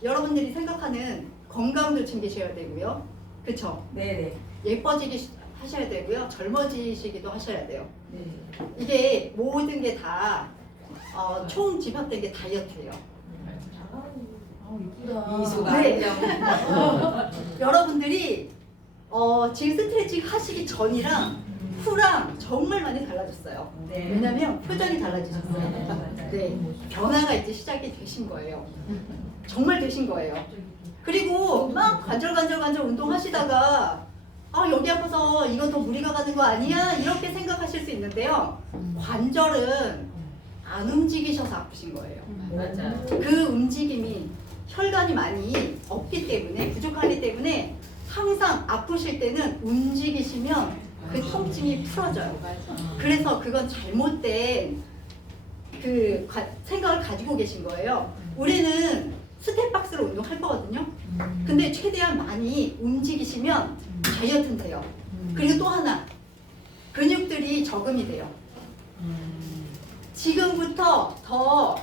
여러분들이 생각하는 건강도 챙기셔야 되고요. 그렇죠? 네네. 예뻐지기 하셔야 되고요. 젊어지시기도 하셔야 돼요. 네. 이게 모든 게 다 총 집합된 게 다이어트예요. 이수가 네. 여러분들이 지금 스트레칭 하시기 전이랑 후랑 정말 많이 달라졌어요. 네. 왜냐면 표정이 달라지셨어요. 네. 변화가 이제 시작이 되신 거예요. 정말 되신 거예요. 그리고 막 관절 운동하시다가 여기 아파서 이거 더 무리가 가는 거 아니야? 이렇게 생각하실 수 있는데요. 관절은 안 움직이셔서 아프신 거예요. 맞아. 그 움직임이 혈관이 많이 없기 때문에 부족하기 때문에 항상 아프실 때는 움직이시면 그 통증이 풀어져요. 그래서 그건 잘못된 그 생각을 가지고 계신 거예요. 우리는 스텝박스로 운동할 거거든요. 근데 최대한 많이 움직이시면 다이어트는 돼요. 그리고 또 하나 근육들이 저금이 돼요. 지금부터 더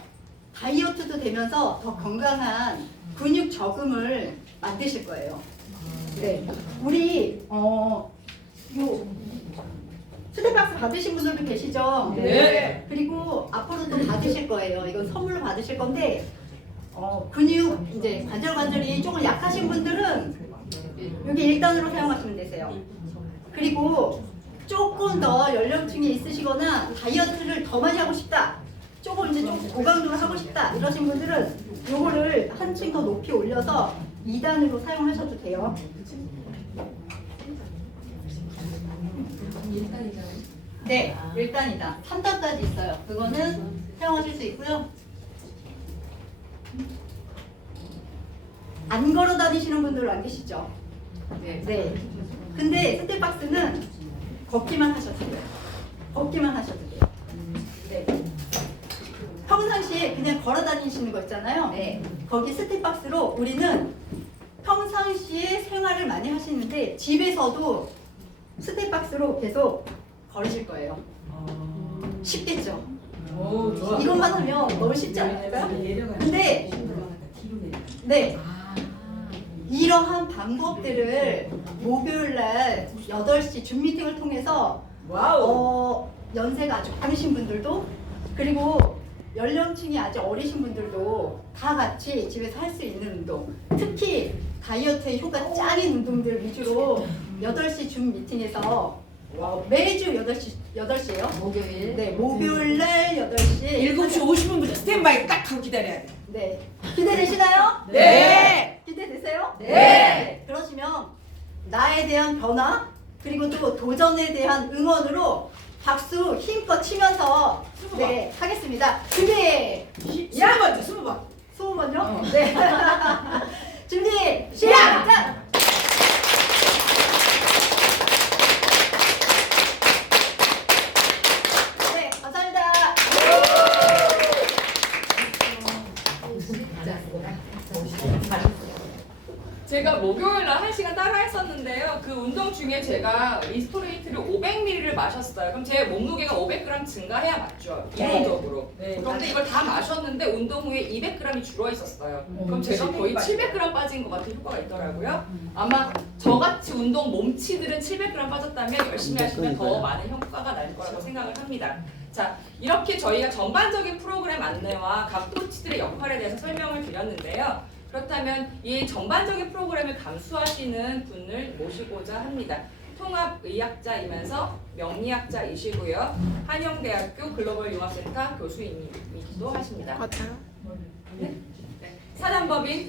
다이어트도 되면서 더 건강한 근육 저금을 만드실 거예요. 네, 우리 요 스텝박스 받으신 분들도 계시죠? 네. 그리고 앞으로도 받으실 거예요. 이건 선물로 받으실 건데 근육 이제 관절이 조금 약하신 분들은 여기 1단으로 사용하시면 되세요. 그리고 조금 더 연령층이 있으시거나 다이어트를 더 많이 하고 싶다, 조금 이제 좀 고강도로 하고 싶다 이러신 분들은 요거를 한층 더 높이 올려서 2단으로 사용하셔도 돼요. 네, 1단이다. 3단까지 있어요. 그거는 사용하실 수 있고요. 안 걸어 다니시는 분들 안 계시죠? 네. 근데 스텝박스는 걷기만 하셔도 돼요. 걷기만 하셔도 돼요. 네. 평상시에 그냥 걸어 다니시는 거 있잖아요. 네. 거기 스텝박스로 우리는 평상시에 생활을 많이 하시는데 집에서도 스텝박스로 계속 걸으실 거예요. 쉽겠죠? 오, 좋아. 이것만 하면 너무 쉽지 않을까요? 근데 네. 이러한 방법들을 목요일날 8시 줌 미팅을 통해서 와우. 연세가 아주 많으신 분들도 그리고 연령층이 아주 어리신 분들도 다 같이 집에서 할 수 있는 운동, 특히 다이어트에 효과 짱인 운동들 위주로 8시 줌 미팅에서 매주 8시예요? 목요일. 네, 목요일날 8시 7시 50분부터 스탠바이 딱 하고 기다려야 돼. 네. 기대되시나요? 네. 기대되세요? 네. 그러시면 나에 대한 변화 그리고 또 도전에 대한 응원으로 박수 힘껏 치면서 네 하겠습니다. 준비. 20번, 20번. 20번요? 네. 준비 시작. 네, 감사합니다. 제가 목요일 날 1시간 따라 했었는데요. 그 운동 중에 제가 리스토레이트를 500ml를 마셨어요. 그럼 제 몸무게가 500g 증가해야 맞죠? 이론적으로. 네. 그런데 이걸 다 마셨는데 운동 후에 200g이 줄어 있었어요. 그럼 제가 거의 700g 빠진 것 같은 효과가 있더라고요. 아마 저같이 운동 몸치들은 700g 빠졌다면 열심히 하시면 더 많은 효과가 날 거라고 생각을 합니다. 자, 이렇게 저희가 전반적인 프로그램 안내와 각 코치들의 역할에 대해서 설명을 드렸는데요. 그렇다면 이 전반적인 프로그램을 감수하시는 분을 모시고자 합니다. 통합의학자이면서 명리학자이시고요. 한영대학교 글로벌융합센터 교수이기도 하십니다. 네? 사단법인